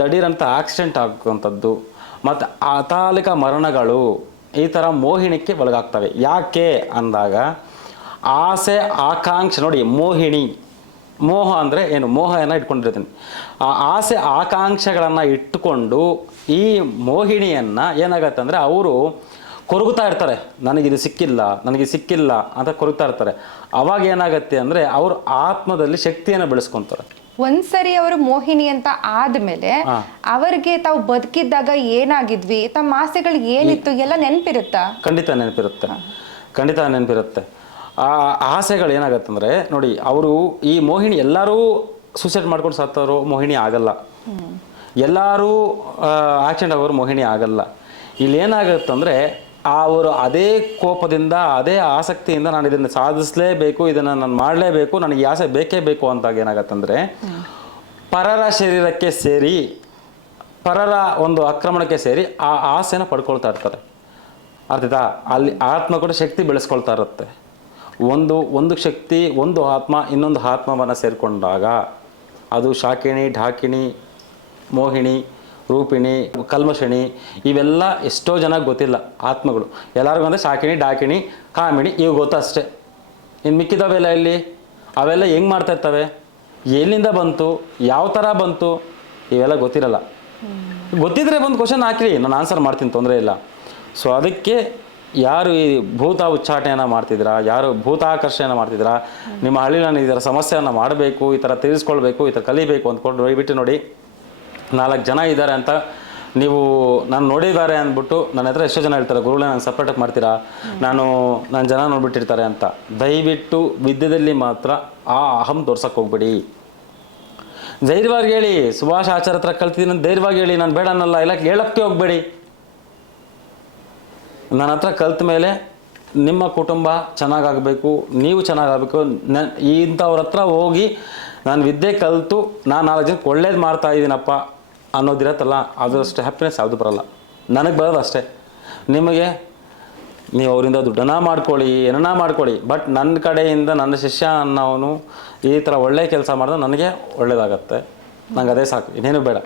ದಡೀರಂಥ ಆಕ್ಸಿಡೆಂಟ್ ಆಗುವಂಥದ್ದು, ಮತ್ತು ಅಕಾಲಿಕ ಮರಣಗಳು ಈ ಥರ ಮೋಹಿನಿಕ್ಕೆ ಒಳಗಾಗ್ತವೆ. ಯಾಕೆ ಅಂದಾಗ, ಆಸೆ ಆಕಾಂಕ್ಷೆ ನೋಡಿ. ಮೋಹಿನಿ, ಮೋಹ ಅಂದರೆ ಏನು? ಮೋಹವನ್ನು ಇಟ್ಕೊಂಡಿರ್ತೀನಿ. ಆ ಆಸೆ ಆಕಾಂಕ್ಷೆಗಳನ್ನು ಇಟ್ಟುಕೊಂಡು ಈ ಮೋಹಿನಿಯನ್ನು ಏನಾಗತ್ತೆ ಅಂದರೆ, ಅವರು ಕೊರಗುತ್ತಾ ಇರ್ತಾರೆ, ನನಗಿದು ಸಿಕ್ಕಿಲ್ಲ ಅಂತ ಕೊರಗ್ತಾ ಇರ್ತಾರೆ. ಅವಾಗ ಏನಾಗತ್ತೆ ಅಂದರೆ, ಅವರು ಆತ್ಮದಲ್ಲಿ ಶಕ್ತಿಯನ್ನು ಬೆಳೆಸ್ಕೊತಾರೆ. ಒಂದ್ಸರಿ ಅವರು ಮೋಹಿನಿ ಅಂತ ಆದ್ಮೇಲೆ ಅವರಿಗೆ ತಾವು ಬದುಕಿದ್ದಾಗ ಏನಾಗಿದ್ವಿ, ತಮ್ಮ ಆಸೆಗಳು ಏನಿತ್ತು ಎಲ್ಲ ನೆನಪಿರುತ್ತಾ? ಖಂಡಿತ ನೆನಪಿರುತ್ತೆ. ಆ ಆಸೆಗಳು ಏನಾಗತ್ತೆ ಅಂದರೆ ನೋಡಿ, ಅವರು ಈ ಮೋಹಿನಿ ಎಲ್ಲರೂ ಸೂಸೈಡ್ ಮಾಡ್ಕೊಂಡು ಸತ್ತವರು ಮೋಹಿನಿ ಆಗಲ್ಲ, ಎಲ್ಲರೂ ಆಕ್ಸಿಡೆಂಟ್ ಆಗೋರು ಮೋಹಿನಿ ಆಗಲ್ಲ. ಇಲ್ಲಿ ಏನಾಗುತ್ತಂದರೆ, ಅವರು ಅದೇ ಕೋಪದಿಂದ, ಅದೇ ಆಸಕ್ತಿಯಿಂದ ನಾನು ಇದನ್ನು ಸಾಧಿಸಲೇಬೇಕು, ಇದನ್ನು ನಾನು ಮಾಡಲೇಬೇಕು, ನನಗೆ ಈ ಆಸೆ ಬೇಕೇ ಬೇಕು ಅಂತಾಗ ಏನಾಗತ್ತಂದರೆ, ಪರರ ಶರೀರಕ್ಕೆ ಸೇರಿ, ಪರರ ಒಂದು ಆಕ್ರಮಣಕ್ಕೆ ಸೇರಿ ಆ ಆಸೆನ ಪಡ್ಕೊಳ್ತಾ ಇರ್ತಾರೆ. ಅರ್ಥಾಯ್ತಾ? ಅಲ್ಲಿ ಆತ್ಮ ಕೂಡ ಶಕ್ತಿ ಬೆಳೆಸ್ಕೊಳ್ತಾ ಇರುತ್ತೆ. ಒಂದು ಶಕ್ತಿ, ಒಂದು ಆತ್ಮ ಇನ್ನೊಂದು ಆತ್ಮವನ್ನು ಸೇರಿಕೊಂಡಾಗ ಅದು ಶಾಕಿಣಿ, ಢಾಕಿಣಿ, ಮೋಹಿನಿ, ರೂಪಿಣಿ, ಕಲ್ಮಷಿಣಿ ಇವೆಲ್ಲ ಎಷ್ಟೋ ಜನ ಗೊತ್ತಿಲ್ಲ ಆತ್ಮಗಳು. ಎಲ್ಲರಿಗೂ ಅಂದರೆ ಶಾಕಿಣಿ, ಡಾಕಿಣಿ, ಕಾಮಿಣಿ ಇವು ಗೊತ್ತು ಅಷ್ಟೇ. ಇನ್ನು ಮಿಕ್ಕಿದವೆಲ್ಲ ಎಲ್ಲಿ? ಅವೆಲ್ಲ ಹೆಂಗೆ ಮಾಡ್ತಾ ಇರ್ತವೆ, ಎಲ್ಲಿಂದ ಬಂತು, ಯಾವ ಥರ ಬಂತು, ಇವೆಲ್ಲ ಗೊತ್ತಿರಲ್ಲ. ಗೊತ್ತಿದ್ರೆ ಬಂದು ಕ್ವಶನ್ ಹಾಕಿರಿ, ನಾನು ಆನ್ಸರ್ ಮಾಡ್ತೀನಿ, ತೊಂದರೆ ಇಲ್ಲ. ಸೊ ಅದಕ್ಕೆ ಯಾರು ಈ ಭೂತ ಉಚ್ಚಾಟನೆಯನ್ನು ಮಾಡ್ತಿದ್ದೀರಾ, ಯಾರು ಭೂತ ಆಕರ್ಷಣೆಯನ್ನು ಮಾಡ್ತಿದ್ದೀರಾ, ನಿಮ್ಮ ಹಳ್ಳಿ ನಾನು ಇದರ ಸಮಸ್ಯೆಯನ್ನು ಮಾಡಬೇಕು, ಈ ಥರ ತಿಳಿಸ್ಕೊಳ್ಬೇಕು, ಈ ಥರ ಕಲಿಬೇಕು ಅಂದ್ಕೊಂಡು ಬಿಟ್ಟು ನೋಡಿ 4 ಜನ ಇದ್ದಾರೆ ಅಂತ ನೀವು ನಾನು ನೋಡಿದ್ದಾರೆ ಅಂದ್ಬಿಟ್ಟು ನನ್ನ ಹತ್ರ ಎಷ್ಟೋ ಜನ ಹೇಳ್ತಾರೆ, ಗುರುಗಳೇ ನಾನು ಸಪ್ರೇಟಾಗಿ ಮಾಡ್ತೀರಾ, ನನ್ನ ಜನ ನೋಡ್ಬಿಟ್ಟಿರ್ತಾರೆ ಅಂತ. ದಯವಿಟ್ಟು ವಿದ್ಯೆಯಲ್ಲಿ ಮಾತ್ರ ಆ ಅಹಂ ತೋರ್ಸಕ್ಕೆ ಹೋಗ್ಬೇಡಿ. ಧೈರ್ಯವಾಗಿ ಹೇಳಿ, ಸುಭಾಷ್ ಆಚಾರ ಹತ್ರ ಕಲ್ತಿದ್ದೀನಿ ಅಂತ ಧೈರ್ಯವಾಗಿ ಹೇಳಿ, ನಾನು ಬೇಡ ಅನ್ನಲ್ಲ, ಇಲ್ಲ ಹೇಳಕ್ಕೆ ಹೋಗ್ಬೇಡಿ. ನನ್ನ ಹತ್ರ ಕಲ್ತ ಮೇಲೆ ನಿಮ್ಮ ಕುಟುಂಬ ಚೆನ್ನಾಗಾಗಬೇಕು, ನೀವು ಚೆನ್ನಾಗಾಗಬೇಕು. ಇಂಥವ್ರ ಹತ್ರ ಹೋಗಿ ನಾನು ವಿದ್ಯೆ ಕಲಿತು ನಾನು 4 ಜನಕ್ಕೆ ಒಳ್ಳೇದು ಮಾಡ್ತಾ ಇದ್ದೀನಪ್ಪ ಅನ್ನೋದಿರತ್ತಲ್ಲ, ಅದರಷ್ಟು ಹ್ಯಾಪಿನೆಸ್ ಯಾವುದು ಬರಲ್ಲ. ನನಗೆ ಬರೋದು ಅಷ್ಟೇ. ನಿಮಗೆ ನೀವು ಅವರಿಂದ ದುಡ್ಡನ್ನ ಮಾಡ್ಕೊಳ್ಳಿ, ಏನನ್ನ ಮಾಡ್ಕೊಳ್ಳಿ, ಬಟ್ ನನ್ನ ಕಡೆಯಿಂದ ನನ್ನ ಶಿಷ್ಯ ಅನ್ನೋನು ಈ ಥರ ಒಳ್ಳೆ ಕೆಲಸ ಮಾಡಿದ್ರೆ ನನಗೆ ಒಳ್ಳೇದಾಗತ್ತೆ, ನಂಗೆ ಅದೇ ಸಾಕು, ಇನ್ನೇನು ಬೇಡ.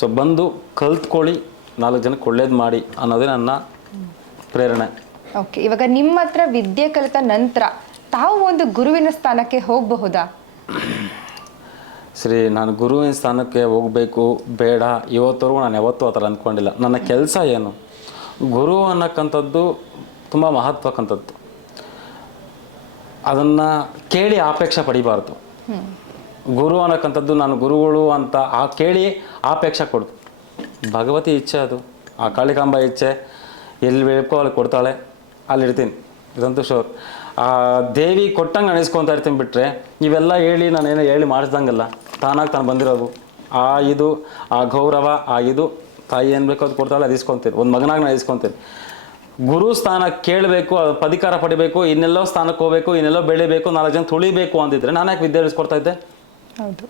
ಸೊ ಬಂದು ಕಲ್ತ್ಕೊಳ್ಳಿ, 4 ಜನಕ್ಕೆ ಒಳ್ಳೇದು ಮಾಡಿ ಅನ್ನೋದೇ ನನ್ನ ಪ್ರೇರಣೆ. ಓಕೆ, ಇವಾಗ ನಿಮ್ಮ ಹತ್ರ ವಿದ್ಯೆ ಕಲಿತ ನಂತರ ತಾವು ಒಂದು ಗುರುವಿನ ಸ್ಥಾನಕ್ಕೆ ಹೋಗಬಹುದಾ? ಸರಿ, ನಾನು ಗುರುವಿನ ಸ್ಥಾನಕ್ಕೆ ಹೋಗಬೇಕು ಬೇಡ ಇವತ್ತವರೆಗೂ ನಾನು ಯಾವತ್ತೂ ಆ ಥರ ಅಂದ್ಕೊಂಡಿಲ್ಲ. ನನ್ನ ಕೆಲಸ ಏನು, ಗುರು ಅನ್ನಕ್ಕಂಥದ್ದು ತುಂಬ ಮಹತ್ವಕ್ಕಂಥದ್ದು. ಅದನ್ನು ಕೇಳಿ ಅಪೇಕ್ಷೆ ಪಡಿಬಾರ್ದು. ಗುರು ಅನ್ನಕ್ಕಂಥದ್ದು ನಾನು ಗುರುಗಳು ಅಂತ ಕೇಳಿ ಅಪೇಕ್ಷೆ ಕೊಡ್ತು. ಭಗವತಿ ಇಚ್ಛೆ ಅದು, ಆ ಕಾಳಿಕಾಂಬ ಇಚ್ಛೆ, ಎಲ್ಲಿ ಬೇಕೋ ಅಲ್ಲಿ ಕೊಡ್ತಾಳೆ, ಅಲ್ಲಿರ್ತೀನಿ, ಇದಂತೂ ಶೋರ್. ಆ ದೇವಿ ಕೊಟ್ಟಂಗೆ ಅನಿಸ್ಕೊತಾ ಇರ್ತೀನಿ. ಬಿಟ್ಟರೆ ಇವೆಲ್ಲ ಹೇಳಿ ನಾನೇನೋ ಹೇಳಿ ಮಾಡಿಸ್ದಂಗಲ್ಲ, ತಾನಾಗಿ ತಾನು ಬಂದಿರೋದು. ಆ ಗೌರವ, ಇದು ತಾಯಿ ಏನು ಬೇಕೋ ಅದು ಕೊಡ್ತಾಳೆ, ಅದು ಇಸ್ಕೊತೀನಿ. ಒಂದು ಮಗನಾಗಿ ನಾನು ಇಸ್ಕೊತೀನಿ. ಗುರು ಸ್ಥಾನ ಕೇಳಬೇಕು, ಅಧಿಕಾರ ಪಡಿಬೇಕು, ಇನ್ನೆಲ್ಲೋ ಸ್ಥಾನಕ್ಕೆ ಹೋಗಬೇಕು, ಇನ್ನೆಲ್ಲೋ ಬೆಳಿಬೇಕು, 4 ಜನ ತುಳಿಬೇಕು ಅಂದಿದ್ರೆ ನಾನು ಯಾಕೆ ವಿದ್ಯೆ ಇಸ್ಕೊಡ್ತಾ ಇದ್ದೆ? ಹೌದು.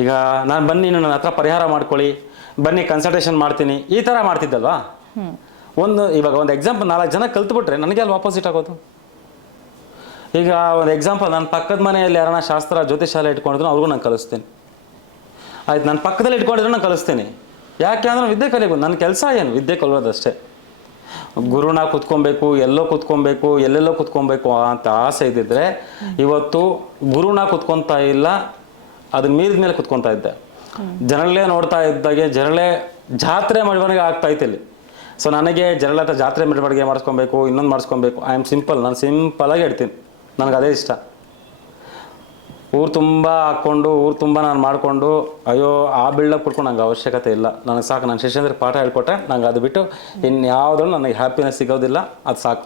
ಈಗ ನಾನು ಬನ್ನಿ ನನ್ನ ಹತ್ರ ಪರಿಹಾರ ಮಾಡ್ಕೊಳ್ಳಿ, ಬನ್ನಿ ಕನ್ಸಲ್ಟೇಷನ್ ಮಾಡ್ತೀನಿ, ಈ ಥರ ಮಾಡ್ತಿದ್ದಲ್ವಾ? ಇವಾಗ ಒಂದು ಎಕ್ಸಾಂಪಲ್ 4 ಜನ ಕಲ್ತ್ಬಿಟ್ರೆ ನನಗೆ ಅಲ್ಲಿ ಆಪೋಸಿಟ್ ಆಗೋದು. ಈಗ ಒಂದು ಎಕ್ಸಾಂಪಲ್, ನನ್ನ ಪಕ್ಕದ ಮನೆಯಲ್ಲಿ ಯಾರನ್ನ ಶಾಸ್ತ್ರ ಜ್ಯೋತಿಷಾಲೆ ಇಟ್ಕೊಂಡಿದ್ರು ಅವ್ರಿಗೂ ನಾನು ಕಲಿಸ್ತೀನಿ. ಆಯ್ತು, ನನ್ನ ಪಕ್ಕದಲ್ಲಿ ಇಟ್ಕೊಂಡಿದ್ರು ನಾನು ಕಲಿಸ್ತೀನಿ. ಯಾಕೆ ಅಂದರೆ ವಿದ್ಯೆ ಕಲಿಬೇಕು. ನನ್ನ ಕೆಲಸ ಏನು? ವಿದ್ಯೆ ಕಲಿಯೋದಷ್ಟೇ. ಗುರುನ ಕೂತ್ಕೊಬೇಕು, ಎಲ್ಲೆಲ್ಲೋ ಕೂತ್ಕೊಬೇಕು ಅಂತ ಆಸೆ ಇದ್ದಿದ್ರೆ ಇವತ್ತು ಗುರುನ ಕೂತ್ಕೊತಾ ಇಲ್ಲ, ಅದನ್ನ ಮೀರಿದ ಮೇಲೆ ಕೂತ್ಕೊತಾ ಇದ್ದೆ. ಜನರಲ್ಲೇ ನೋಡ್ತಾ ಇದ್ದಾಗೆ ಜಾತ್ರೆ ಮೆರವಣಿಗೆ ಆಗ್ತಾ ಇತ್ತು ಇಲ್ಲಿ. ಸೊ ನನಗೆ ಜನರ ಜಾತ್ರೆ ಮೆರವಣಿಗೆ ಮಾಡಿಸ್ಕೊಬೇಕು, ಇನ್ನೊಂದು ಮಾಡಿಸ್ಕೊಬೇಕು. ನಾನು ಸಿಂಪಲಾಗಿ ಹೇಳ್ತೀನಿ, ನನಗೆ ಅದೇ ಇಷ್ಟ. ಊರು ತುಂಬ ಹಾಕ್ಕೊಂಡು ಊರು ತುಂಬ ನಾನು ಮಾಡಿಕೊಂಡು ಅಯ್ಯೋ ಆ ಬಿಲ್ಡಪ್ ಕೊಡ್ಕೊಂಡು ನಂಗೆ ಅವಶ್ಯಕತೆ ಇಲ್ಲ. ನನಗೆ ಸಾಕು, ನನ್ನ ಶಿಷ್ಯಂದ್ರೆ ಪಾಠ ಹೇಳ್ಕೊಟ್ರೆ ನಂಗೆ ಅದು ಬಿಟ್ಟು ಇನ್ಯಾವುದ್ರೂ ನನಗೆ ಹ್ಯಾಪಿನೆಸ್ ಸಿಗೋದಿಲ್ಲ, ಅದು ಸಾಕು.